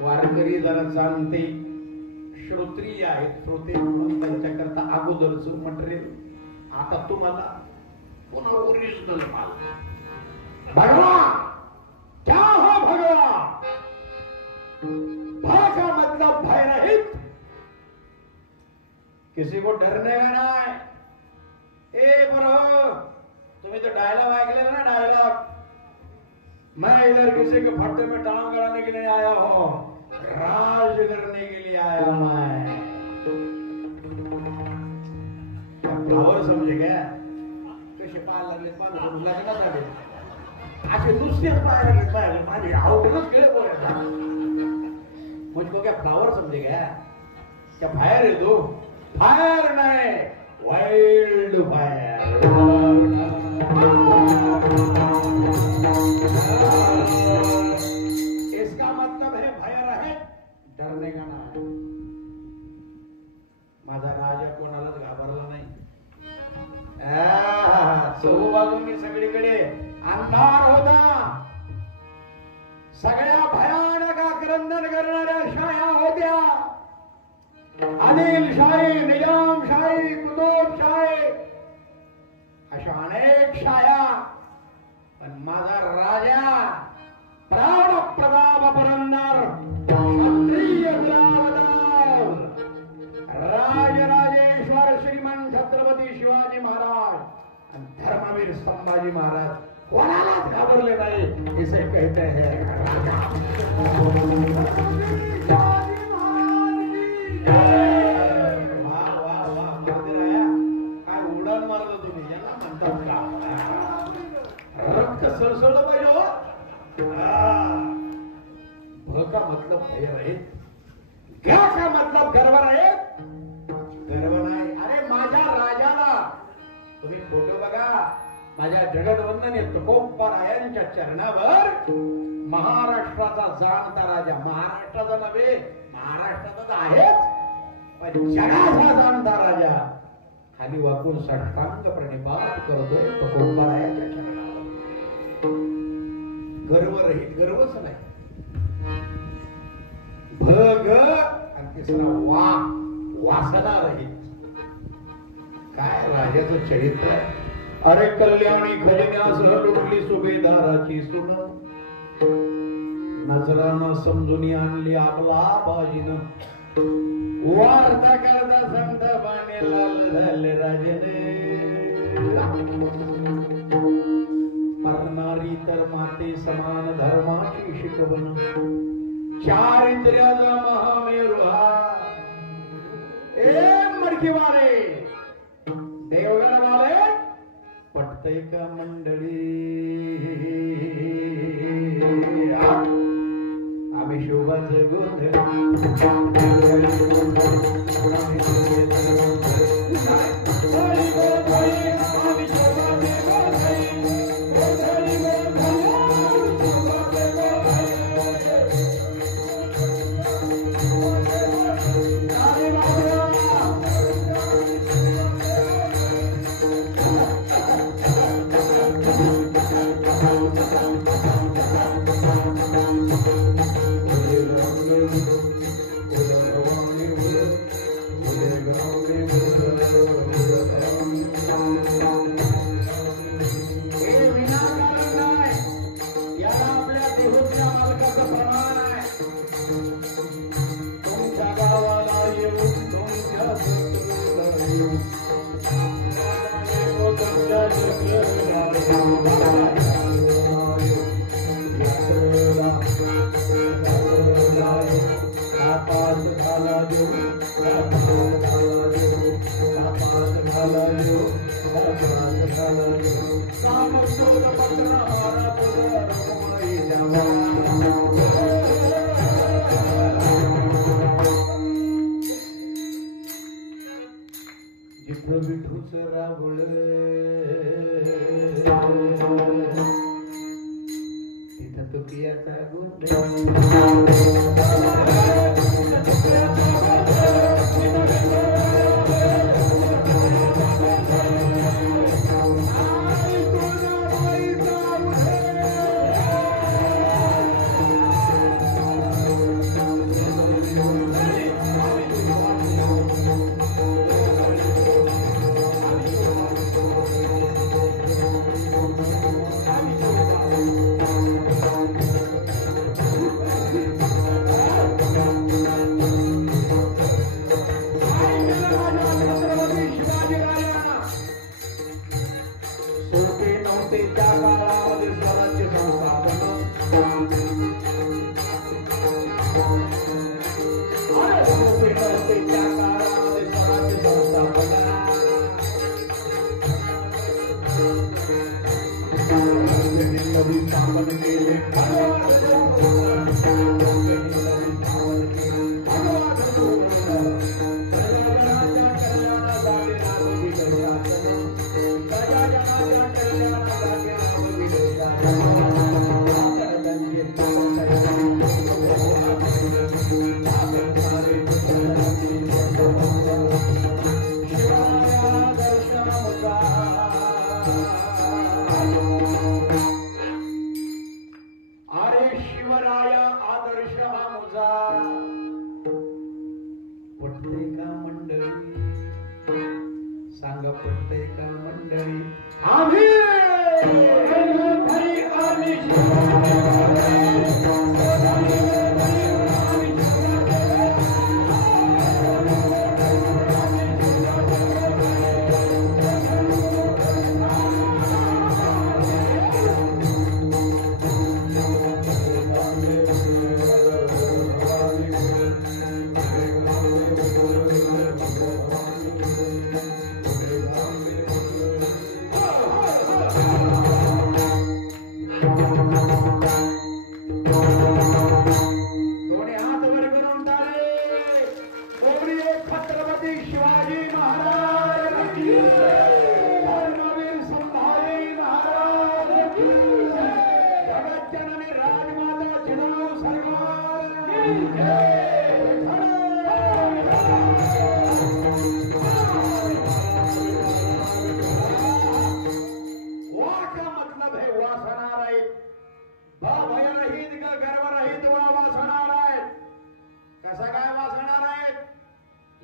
वारकरी जरा जाणते श्रोत्रिय आहेत. श्रोते म्हणून त्यांच्याकरता अगोदरच मटेरियल. आता तुम्हाला पुन्हा ओरिजिनल माल. भगवान क्या हो भगवान. भय का मतलब भय रहित. किसी को डरने का नहीं. ए बरो तुम्हें तो डायलॉग ऐकले ना डायलॉग. मैं इधर किसी के फट्टे में टांग गड़ाने के लिए आया हूं. राज करने के लिए आया हूं मैं. फ्लावर समझे क्या? कसे पाय लागले पाय लागले ना झाले असे नुसते पाय लागले माझे आवडूनच गेले बोलायला. मुझको क्या फ्लावर समझे क्या? क्या फायर है तू? फायर नहीं वाइल्ड फायर. इसका मतलब है भय रहित. डरने का नाही. माझा राजा कोणालाच घाबरला नाही. चहू बाजूंनी सगळीकडे अंधार होता सगळ्या भयानक क्रंदन करणाऱ्या शाया होत्या. आदिलशाही, निजामशाही, कुतुबशाही अशा अनेक शाया. पण माझा राजा प्राण प्रताप पुरंदर क्षत्रिय कुलावतार राजराजेश्वर श्रीमंत छत्रपती शिवाजी महाराज आणि धर्मवीर संभाजी महाराज कोणालाच घाबरले नाही. इसे कहते हैं काय उडान मारलं तुम्ही, याला म्हणतात का? रक्त सळसळलं पाहिजे हो. भ का मतलब भय रहित, क्या का मतलब गर्व रहित. गर्व नाही. अरे माझ्या राजाला तुम्ही फोटो बघा. माझ्या जगदवंदनीय तुकोबारायांच्या चरणावर महाराष्ट्राचा जाणता राजा, महाराष्ट्राचा नव्हे, महाराष्ट्राचाच आहेच, पण जगाचा जाणता राजा खाली वाकून साष्टांग प्रणिपात करतोय तुकोबारायांच्या चरणावर. गर्व रहित, गर्वच नाही. भग आणि तिसरा वा, वासना रहित. काय राजाचं चरित्र आहे. अरे कल्याणी खजिन्यासह लुटली सुभेदाराची सुन, नजरानं समजून आणली आपला बाजीनं. वार्ता करता संत पाणी लाल झाले राजेने. मरणारी तर माते समान धर्माची शिकवण, चारित्र्याचा महामेरू हा. ए मडकीवाले, देवगणवाले, पटतय का मंडळी? आम्ही शोभाच गोंधळ जिथं विठूच राबळ तिथं तुकियाचा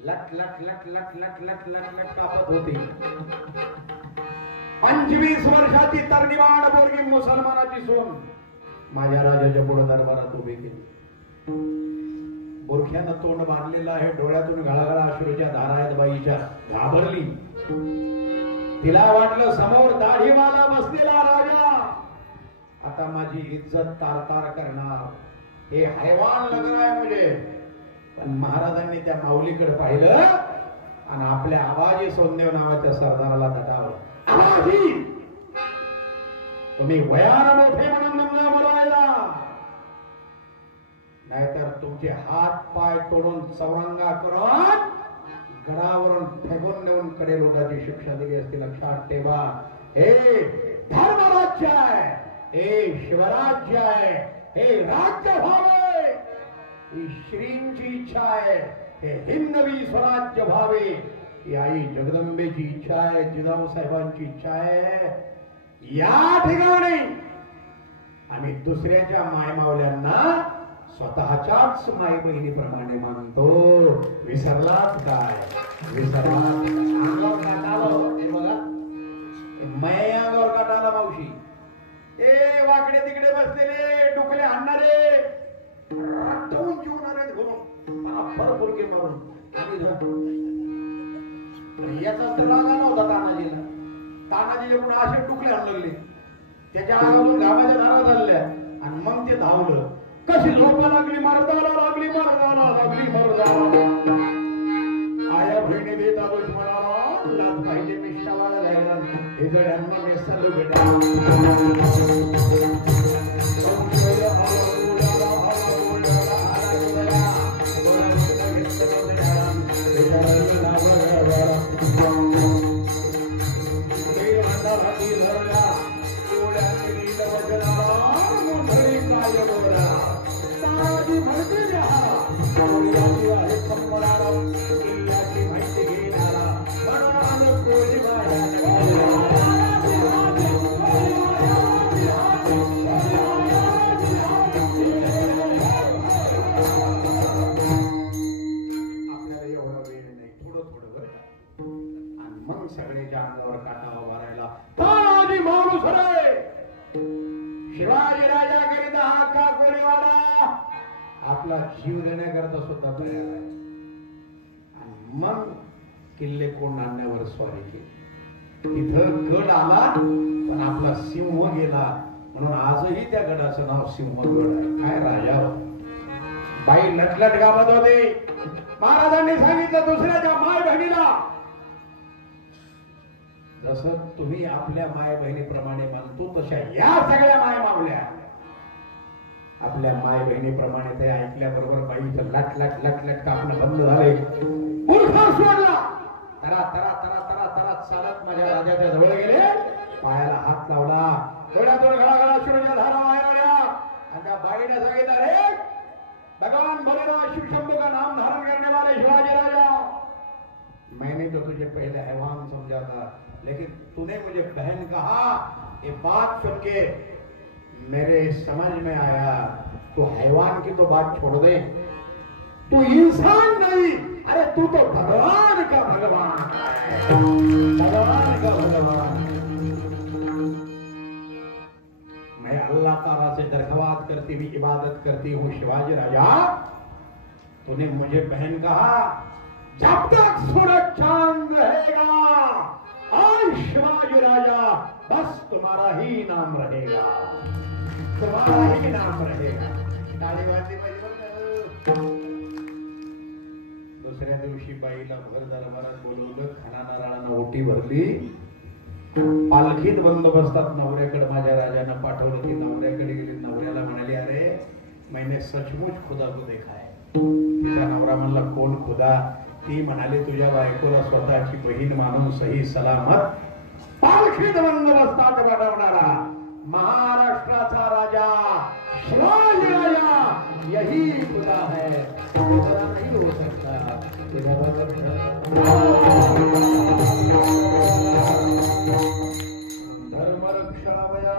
लट लट लट लट लट लट लट कापत होती. 25 वर्षाची तरनिवाण पोरगी मुसलमानाची सून माझ्या राजाच्या पुढे दरबारात उभी केली. बुरख्यानं तोंड बांधलेलं आहे, डोळ्यातून गळागळा अश्रूच्या धारा आहेत बाईच्या. घाबरली. तिला वाटलं समोर दाढीवाला बसलेला राजा आता माझी इज्जत तार करणार. हे हैवान लग रहा है मुझे. पण महाराजांनी त्या माऊलीकडे पाहिलं आणि आपल्या आवाजी सोनदेव नावाच्या सरदाराला दटावलं. आवाजी, तुम्ही वयानं मोठे म्हणून नमला बोलवायला, नाहीतर तुमचे हात पाय तोडून चौरंगा करून गडावरून फेकून देऊन कडे लोकांची शिक्षा दिली असती. लक्षात ठेवा, हे धर्मराज्य आहे, हे शिवराज्य आहे, हे राज्य व्हावे ही श्रींची इच्छा आहे, हे हिंदवी स्वराज्य व्हावे ही आई जगदंबेची इच्छा आहे, जिजाऊ साहेबांची इच्छा आहे. या ठिकाणी आम्ही दुसऱ्याच्या मायमावल्यांना स्वतःच्याच माय बहिणीप्रमाणे मानतो. विसरलात काय? विसरलात? अंगावर काटालो हे बघा, माय अंगावर काटाला मावशी. ए वाकडे तिकडे बसलेले डुकले हाणणारे रट्टवून जीवणारे घुमून मला भरपुरके मारून याचा तर राग आला होता तानाजीला. तानाजीला पण असे डुकले आणू लागले, त्याच्या अंगावरून घामाच्या धारा झाल्या आणि मग ते धावलं. कशी झोपा लागली, मर्दाला लागली, मर्दाला लागली, मर्दाला. आया बहिणी देता दुश्मनाला लाज पाहिजे मिशावाला राहिला हे गड्यांना मेसालो बेटा. सगळ्याच्या अंगावर काटा मारायला तानाजी माणूस रे. शिवाजी राजाकरिता हा का कोणीवाडा आपला जीव देण्याकरता सुद्धा तयार आहे. आणि मग किल्ले कोण आणण्यावर स्वारी केली. तिथं गड आला पण आपला सिंह गेला, म्हणून आजही त्या गडाचं नाव सिंहगड आहे. काय राजा बाई लटलट गावात होते. महाराजांनी सांगितलं दुसऱ्याच्या माय बहिणीला जसं तुम्ही आपल्या माय बहिणीप्रमाणे मानतो तशा या सगळ्या माय मावल्या आपल्या माय बहिणीप्रमाणे. ते ऐकल्याबरोबर बाईचं लट लट लट लट कापणं बंद झाले. मूर्खा सोडला. तरा तरा तरा तरा तरा चालत माझ्या राजाच्या जवळ गेले, पायाला हात लावला, डोळ्यातून घळाघळा शिवच्या धारा बाहेर आल्या आणि त्या बाईने सांगितलं, रे भगवान भोलेनाथ शिव शंभू का नाम धारण करने वाले शिवाजी राजा, मैंने तो तुझे पहले हैवान समझा था, लेकिन तूने मुझे बहन कहा. ये बात सुन के मेरे समझ में आया तू हैवान की तो बात छोड़ दे, तू इंसान नहीं, अरे तू तो भगवान का भगवान, भगवान का भगवान. मैं अल्लाह तारा से दरख्वास्त करती हुई इबादत करती हूँ शिवाजी राजा। तूने मुझे बहन कहा, जब तक सूरज चांद रहेगा आज शिवाजी राजा बस तुम्हारा ही नाम रहेगा, तुम्हारा ही नाम रहेगा। टाळी वाजली पाहिजे बरं का? दुसऱ्या दिवशी बाईला भर दरबारात बोलवलं, खाना नारळानं ओटी भरली, पालखीत बंदोबस्तात नवऱ्याकडे माझ्या राजानं पाठवलं. ती नवऱ्याकडे गेली, नवऱ्याला म्हणाली, अरे मैंने सचमुच खुदा को देखा है. तिचा नवरा म्हणला, कोण खुदा? ती म्हणाली, तुझ्या बायकोला स्वतःची बहीण मानून सही सलामत पालखीत बंदोबस्तात पाठवणारा महाराष्ट्राचा राजा शिवाजी राजा यही खुदा है, दूसरा नहीं हो सकता. धर्मरक्षणावया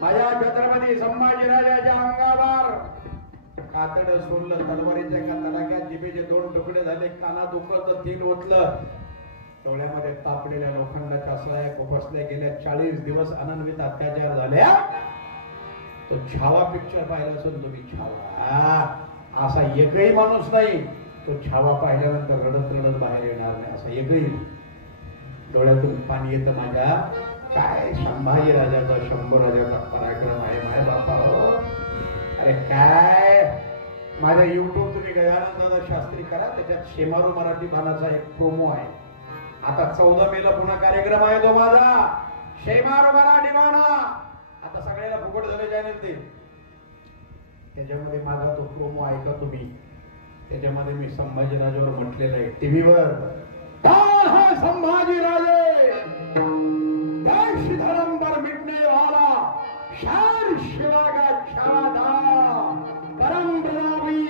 माझ्या छत्रपती संभाजीराजाच्या अंगावर कातड सोडलं, तलवारीच्या एका तडाख्यात जिभेचे 2 तुकडे झाले, कानात उकळतं तेल ओतलं, डोळ्यामध्ये तापलेल्या लोखंडाच्या सळ्या खुपसल्या गेल्या. 40 दिवस अनन्वित अत्याचार झाल्या. तो छावा पिक्चर पाहिला असेल तुम्ही, छावा. असा एकही माणूस नाही तो छावा पाहिल्यानंतर रडत रडत बाहेर येणार नाही, असा एकही. डोळ्यातून पाणी येतं माझ्या. काय संभाजी राजाचा, शंभू राजाचा पराक्रम आहे माझ्या बापा हो. अरे काय, माझ्या युट्यूब तुम्ही गजानन दादा शास्त्री करा, त्याच्यात शेमारू मराठी भानाचा एक प्रोमो आहे. आता 14 मेला पुन्हा कार्यक्रम आहे तो माझा, शेमारू मराठी भाना. आता सगळ्याला फुकट झालं चॅनल ते. त्याच्यामध्ये माझा तो प्रोमो ऐका तुम्ही. त्याच्यामध्ये मी संभाजीराजावर म्हटलेलं आहे टीव्हीवर, संभाजी राजे देश धर्म पर मिटने वाला शार शिवा का छादा परम प्रतापी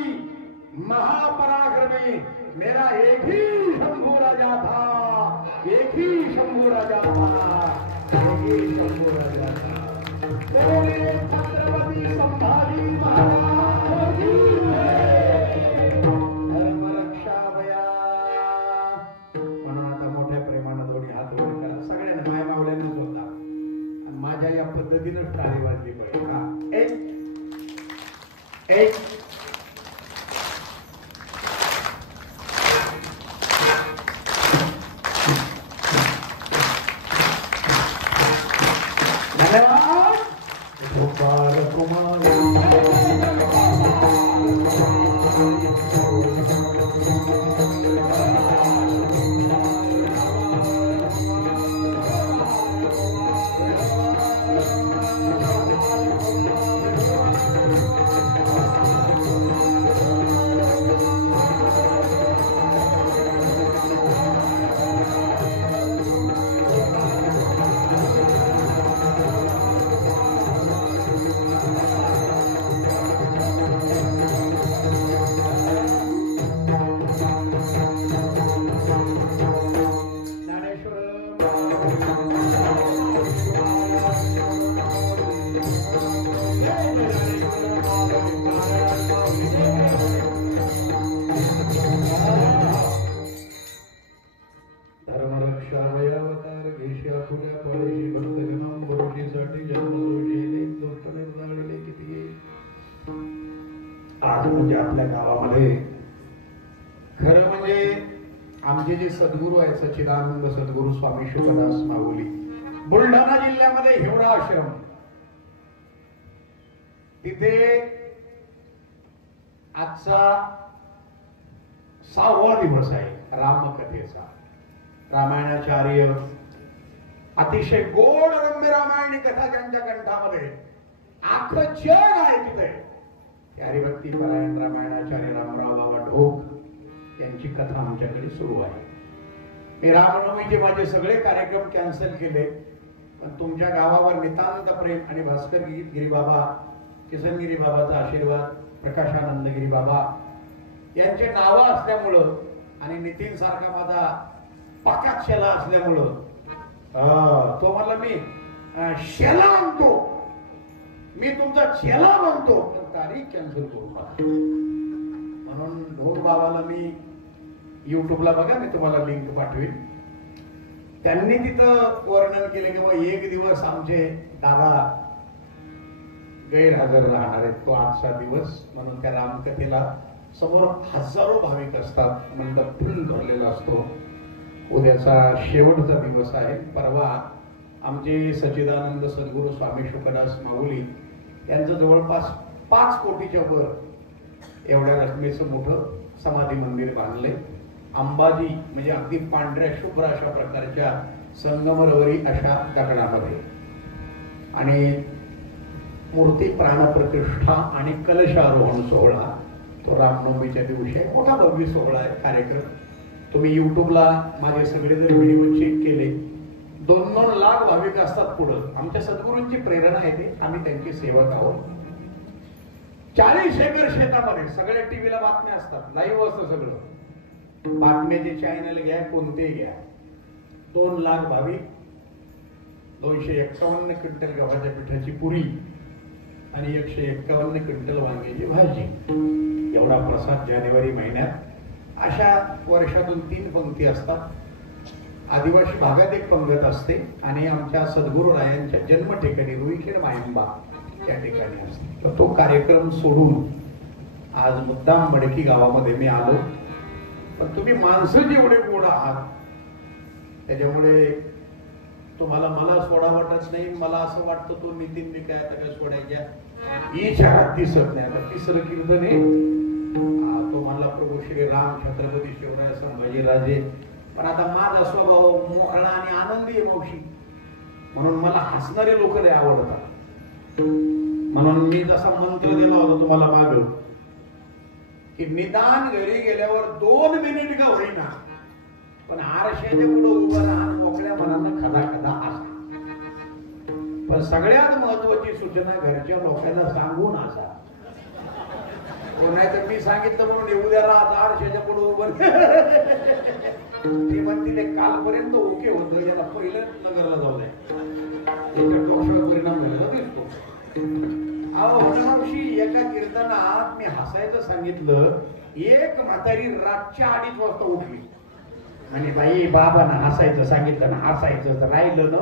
महापराक्रमी मेरा एक ही शंभू राजा था, एक ही शंभू राजा था, एक ही शंभू राजा था. छत्रपती संभाजी महाराज की जय. धर्मरक्षावया. म्हणून आता मोठ्या प्रेमानं दोन्ही हात वर करा, सगळ्यांना माया मावल्यानंच होता. आणि माझ्या या पद्धतीनं टाळी वाजली पाहिजे का? एक धन्यवाद. गोपाल कुमार आज म्हणजे आपल्या गावामध्ये खरं म्हणजे आमचे जे सद्गुरू आहेत, सच्चिदानंद सद्गुरू स्वामी शुकदास माहुली, बुलढाणा जिल्ह्यामध्ये हिवरा आश्रम, तिथे आजचा 6वा दिवस आहे रामकथेचा. रामायणाचार्य अतिशय गोड रम्य रामायणी कथा त्यांच्या कंठामध्ये आखं जग ऐकतंय. हरिभक्ती परायण रामायणाचार्य रामराव बाबा ढोक यांची कथा आमच्याकडे सुरू आहे. मी रामनवमीचे माझे सगळे कार्यक्रम कॅन्सल केले, पण तुमच्या गावावर नितांत प्रेम आणि भास्कर गिरी बाबा, किसनगिरी बाबाचा आशीर्वाद, प्रकाशानंदगिरी बाबा यांचे नाव असल्यामुळं आणि नितीन सारखा माझा पाकात शेला असल्यामुळं तो मला मी शेला आणतो, मी तुमचा चेला म्हणतो, पण तारीख कॅन्सल करू नका. म्हणून ढोक बाबाला मी युट्यूबला बघा, मी तुम्हाला लिंक पाठवेन. त्यांनी तिथं वर्णन केले की 1 दिवस आमचे दादा गैरहजर राहणार आहेत. तो आजचा दिवस म्हणून त्या रामकथेला समोर हजारो भाविक असतात, मंडप फुल भरलेला असतो. उद्याचा शेवटचा दिवस आहे. परवा आमचे सच्चिदानंद सद्गुरू स्वामी शुकदास माऊली यांचं जवळपास 5 कोटीच्या वर एवढ्या रकमेचं मोठं समाधी मंदिर बांधले. अंबाजी म्हणजे अगदी पांढऱ्या शुभ्र अशा प्रकारच्या संगमरवरी अशा दगडामध्ये, आणि मूर्ती प्राणप्रतिष्ठा आणि कलशारोहण सोहळा तो रामनवमीच्या दिवशी आहे. मोठा भव्य सोहळा आहे. कार्यक्रम तुम्ही युट्यूबला माझे सगळे जर व्हिडिओ चेक केले, 2-2 लाख भाविक असतात पुढं. आमच्या सद्गुरूंची प्रेरणा आहे ते. आम्ही त्यांची सेवक आहोत. 40 एकर शेतामध्ये सगळ्या टीव्हीला बातम्या असतात, लाईव्ह असतं सगळं. बातम्याचे चॅनल घ्या, कोणते घ्या, 2 लाख भाविक, 251 क्विंटल गव्हाच्या पिठाची पुरी आणि 151 क्विंटल वांग्याची भाजी, एवढा प्रसाद जानेवारी महिन्यात. अशा वर्षातून 3 पंक्ती असतात. आदिवासी भागात एक पंगत असते आणि आमच्या सद्गुरू रायांच्या जन्म ठिकाणी रुईखेड मायंबा त्या ठिकाणी असते. तर तो कार्यक्रम सोडून आज मुद्दाम मडकी गावामध्ये मी आलो. पण तुम्ही माणसं जेवढे गोड आहात त्याच्यामुळे तुम्हाला मला सोडा वाटत नाही. मला असं वाटतं तो नितीन मी काय आता काय सोडायच्या इच्छा दिसत नाही. आता 3रं कीर्तन आहे. तो मला प्रभू श्री राम छत्रपती शिवराय संभाजीराजे. पण आता माझा स्वभाव मोकळा आणि आनंदी आहे मावशी, म्हणून मला हसणारे लोक लय आवडतात. म्हणून मी जसा मंत्र दिला होता तुम्हाला माग की निदान घरी गेल्यावर 2 मिनिट का होईना पण आरशाच्या पुढे उभं राहा, मोकळ्या मनानं खदा खदा हसा. पण सगळ्यात महत्वाची सूचना घरच्या लोकांना सांगून असा. नाही तर मी सांगितलं म्हणून येऊ द्या राहत आरशाच्या पुढे उभं. ते म्हणतील कालपर्यंत ओके होतं, याला पहिलं नगरला जाऊ द्या. याच्या डोक्यावर परिणाम झालेला दिसतो. मावशी एका कीर्तनात मी हसायचं सांगितलं. एक म्हातारी रातच्या 2:30 वाजता उठली आणि बाई बाबांना हसायचं सांगितलं ना, हसायचं तर राहिलं ना.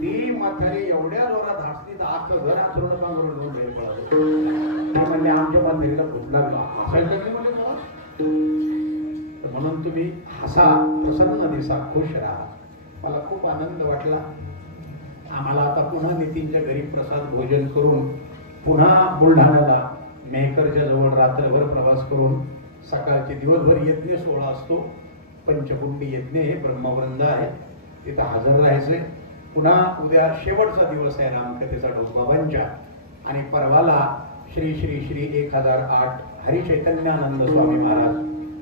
ती म्हातारी एवढ्या जोरात हसली तर आखं घर आचरून पांघरून घेऊन बाहेर पळालं. म्हणजे आमच्या म्हातारीला भूत लागला, हसायचं नाही म्हणजे तेव्हा. म्हणून तुम्ही हसा, प्रसन्न दिसा, खुश राहा. मला खूप आनंद वाटला. आम्हाला आता पुन्हा नितीनच्या घरी प्रसाद भोजन करून पुन्हा बुलढाण्याला मेहकरच्या जवळ रात्रभर प्रवास करून सकाळचे दिवसभर यज्ञ सोहळा असतो. पंचकुंडी यज्ञ हे ब्रह्मवृंद आहे, तिथं हजर राहायचंय. पुन्हा उद्या शेवटचा दिवस आहे रामकथेचा ढोकबाबांच्या. आणि परवाला श्री श्री श्री 1008 हरी चैतन्यानंद स्वामी महाराज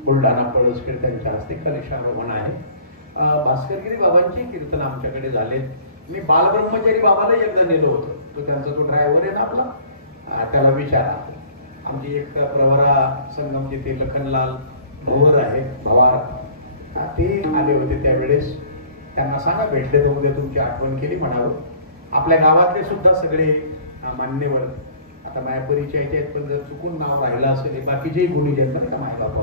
बुलढाणा पळसखेड त्यांच्या हस्ते कलशारोहण आहे. भास्करगिरी बाबांचे कीर्तन आमच्याकडे झाले. मी बालब्रह्मचारी बाबाला एकदा नेलो होतो. तो त्यांचा तो ड्रायव्हर आहे ना आपला, त्याला विचारा. आमची एक प्रवरा संगम जिथे लखनलाल भवर आहे, भवार, ते आले होते त्यावेळेस. त्यांना सांगा भेटले तर उद्या तुमची आठवण केली म्हणावं. आपल्या गावातले सुद्धा सगळे मान्यवर आता माझ्या परिचयाचे आहेत, पण जर चुकून नाव राहिलं असेल बाकीचेही गुणीजन का माय बाबा.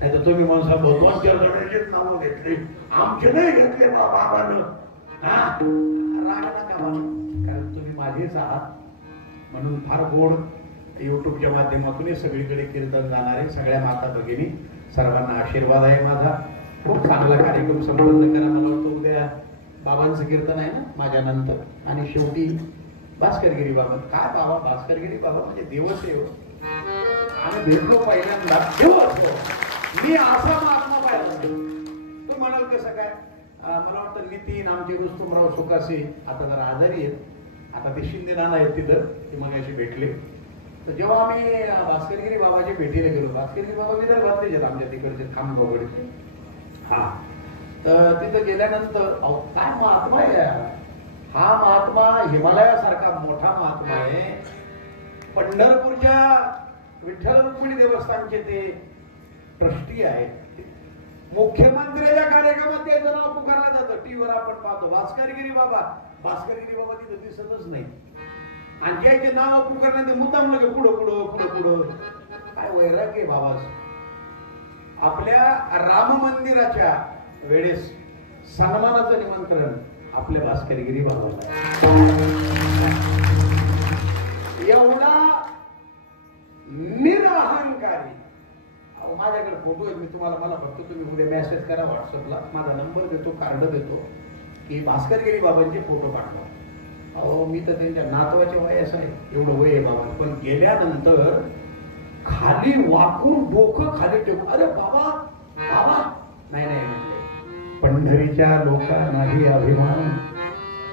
नाही तर तुम्ही माणसा भगवानच्या जणांचेच नाव घेतले, आमचे नाही घेतले बाबानं. राग नका म्हणून, कारण तुम्ही माझेच आहात. म्हणून फार गोड युट्यूबच्या माध्यमातून सगळीकडे कीर्तन जाणारे सगळ्या माता भगिनी सर्वांना आशीर्वाद आहे माझा. खूप चांगला कार्यक्रम संपन्न करा. मला वाटतं उद्या बाबांचं कीर्तन आहे ना माझ्यानंतर, आणि शेवटी भास्करगिरी बाबा. काय बाबा, भास्करगिरी बाबा म्हणजे देवच आहे. आम्ही भेटलो पहिल्यांदा देव असतो. मी असा महात्मा पाहिला. तो म्हणाल कसं काय, मला वाटतं नितीन आमचे रुस्तुमराव सुकासे आता जरा आजारी आहेत. आता ते शिंदे नाना आहेत तिथं, ते मगाशी भेटले. तर जेव्हा आम्ही भास्करगिरी बाबाच्या भेटीला गेलो, भास्करगिरी बाबा विदर्भातलेच आहेत आमच्या तिकडचे, खामगावकडचे. तर तिथं गेल्यानंतर काय महात्मा आहे. हा महात्मा हिमालयासारखा मोठा महात्मा आहे. पंढरपूरच्या विठ्ठल रुक्मिणी देवस्थानचे ते ट्रस्टी आहेत. मुख्यमंत्र्याच्या कार्यक्रमात त्याचं नाव पुकारलं जातं. टीव्हीवर आपण पाहतो भास्करगिरी बाबा. भास्करगिरी बाबा तिथं दिसतच नाही. आणि ज्याचे नाव पुकारलं ते मुद्दाम लगे पुढं पुढं पुढं पुढं. काय वैराग्य बाबाच. आपल्या राम मंदिराच्या वेळेस सन्मानाचं निमंत्रण आपल्या भास्करगिरी बाबाला. एवढा निरअहंकारी. अहो, माझ्याकडे फोटो आहेत, मी तुम्हाला मला फक्त तुम्ही उद्या मेसेज करा व्हॉट्सअपला, माझा नंबर देतो, कार्ड देतो, की भास्करगिरी बाबांचे फोटो पाठवा. अहो, मी तर त्यांच्या नातवाच्या वयास आहे, एवढं वय आहे बाबा, पण गेल्यानंतर खाली वाकून डोकं खाली ठेवून, अरे बाबा बाबा, नाही नाही म्हणजे पंढरीच्या लोकांनाही अभिमान,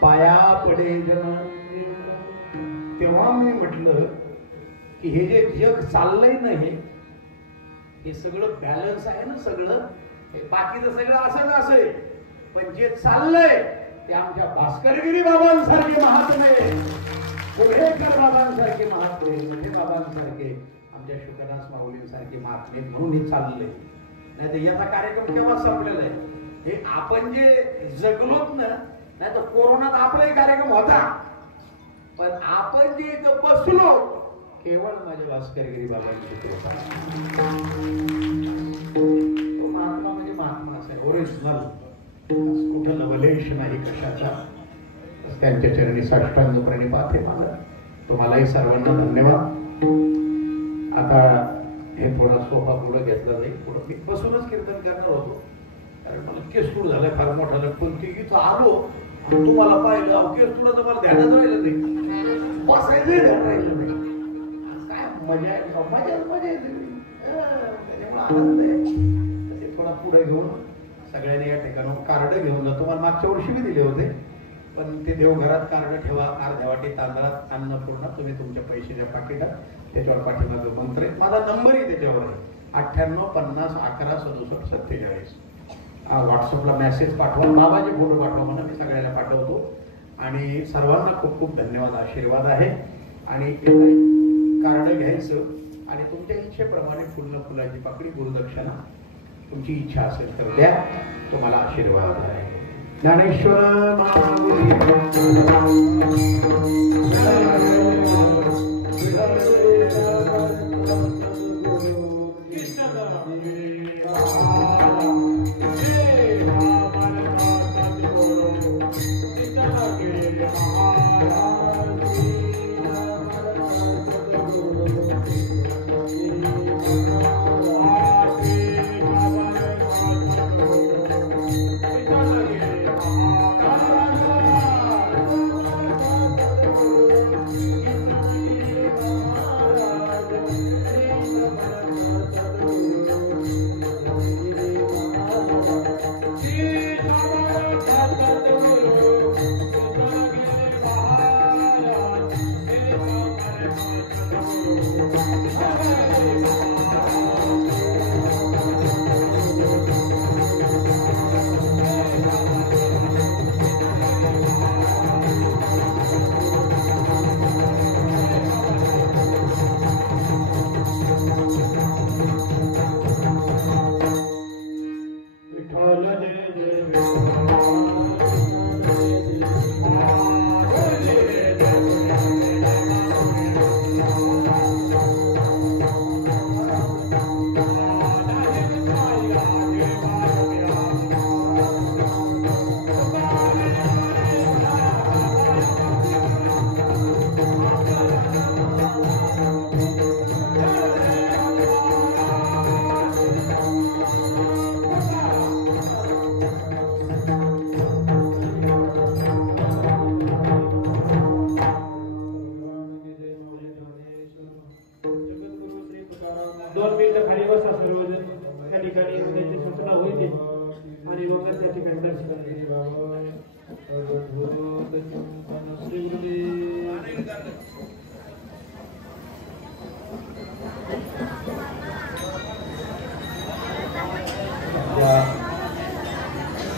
पाया पडे जन. तेव्हा मी म्हटलं की हे जे जग चाललंय ना, हे सगळं बॅलन्स आहे ना, सगळं बाकीचं सगळं असंच असेल, पण जे चाललंय ते आमच्या भास्करगिरी बाबांसारखे महात्मे, कुहेकर बाबांसारखे महात्मे, म्हणजे बाबांसारखे, आमच्या शुकदास माऊलींसारखे महात्मे, म्हणून हे चाललंय. नाही तर याचा कार्यक्रम केव्हा संपलेला आहे. हे आपण जे जगलोत ना, नाही तर कोरोनात आपलाही कार्यक्रम होता, पण आपण जे इथं बसलो केवळ माझ्या भास्करगिरी बाबांची कृपा. तो महात्मा म्हणजे महात्मा असा आहे, ओरिजिनल, कुठं नवलेश नाही कशाचा. त्यांच्या चरणी साष्टांग प्रणिपात हे मला. तुम्हालाही सर्वांना धन्यवाद. आता हे थोडा सोफा पुढे घेतला जाईल, पुढं मी बसूनच कीर्तन करणार होतो, कारण मला केस तुड झालाय फार मोठा. पण ते इथं आलो, तुम्हाला पाहिलं, केस तुडा तर मला ध्यानात राहिलं नाही, बसायचं ध्यान राहिलं नाही. काय मजा आहे, मजा येते, त्याच्यामुळे आनंद आहे. ते थोडा पुढे घेऊन सगळ्यांनी या ठिकाणी कार्ड घेऊन जा. तुम्हाला मागच्या वर्षी मी दिले होते, पण ते देवघरात कार्ड ठेवा. अर्ध्या वाटी तांदळात अन्नपूर्णा, तुम्ही तुमच्या पैशाच्या पाकिटात, त्याच्यावर पाठीमागे मंत्र आहे, माझा नंबरही त्याच्यावर आहे, 98 50 11 67 47. व्हॉट्सअपला मेसेज पाठवा, बाबाचे फोटो पाठवा म्हणा, मी सगळ्याला पाठवतो. आणि सर्वांना खूप खूप धन्यवाद, आशीर्वाद आहे. आणि कार्ड घ्यायचं आणि तुमच्या इच्छेप्रमाणे फुलाची पाकळी, गुरुदक्षिणा, तुमची इच्छा असेल तर द्या, तुम्हाला आशीर्वाद आहे. ज्ञानेश्वर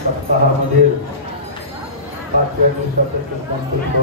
सप्ताहामधील 5व्या दिवसाचं कीर्तन पुष्प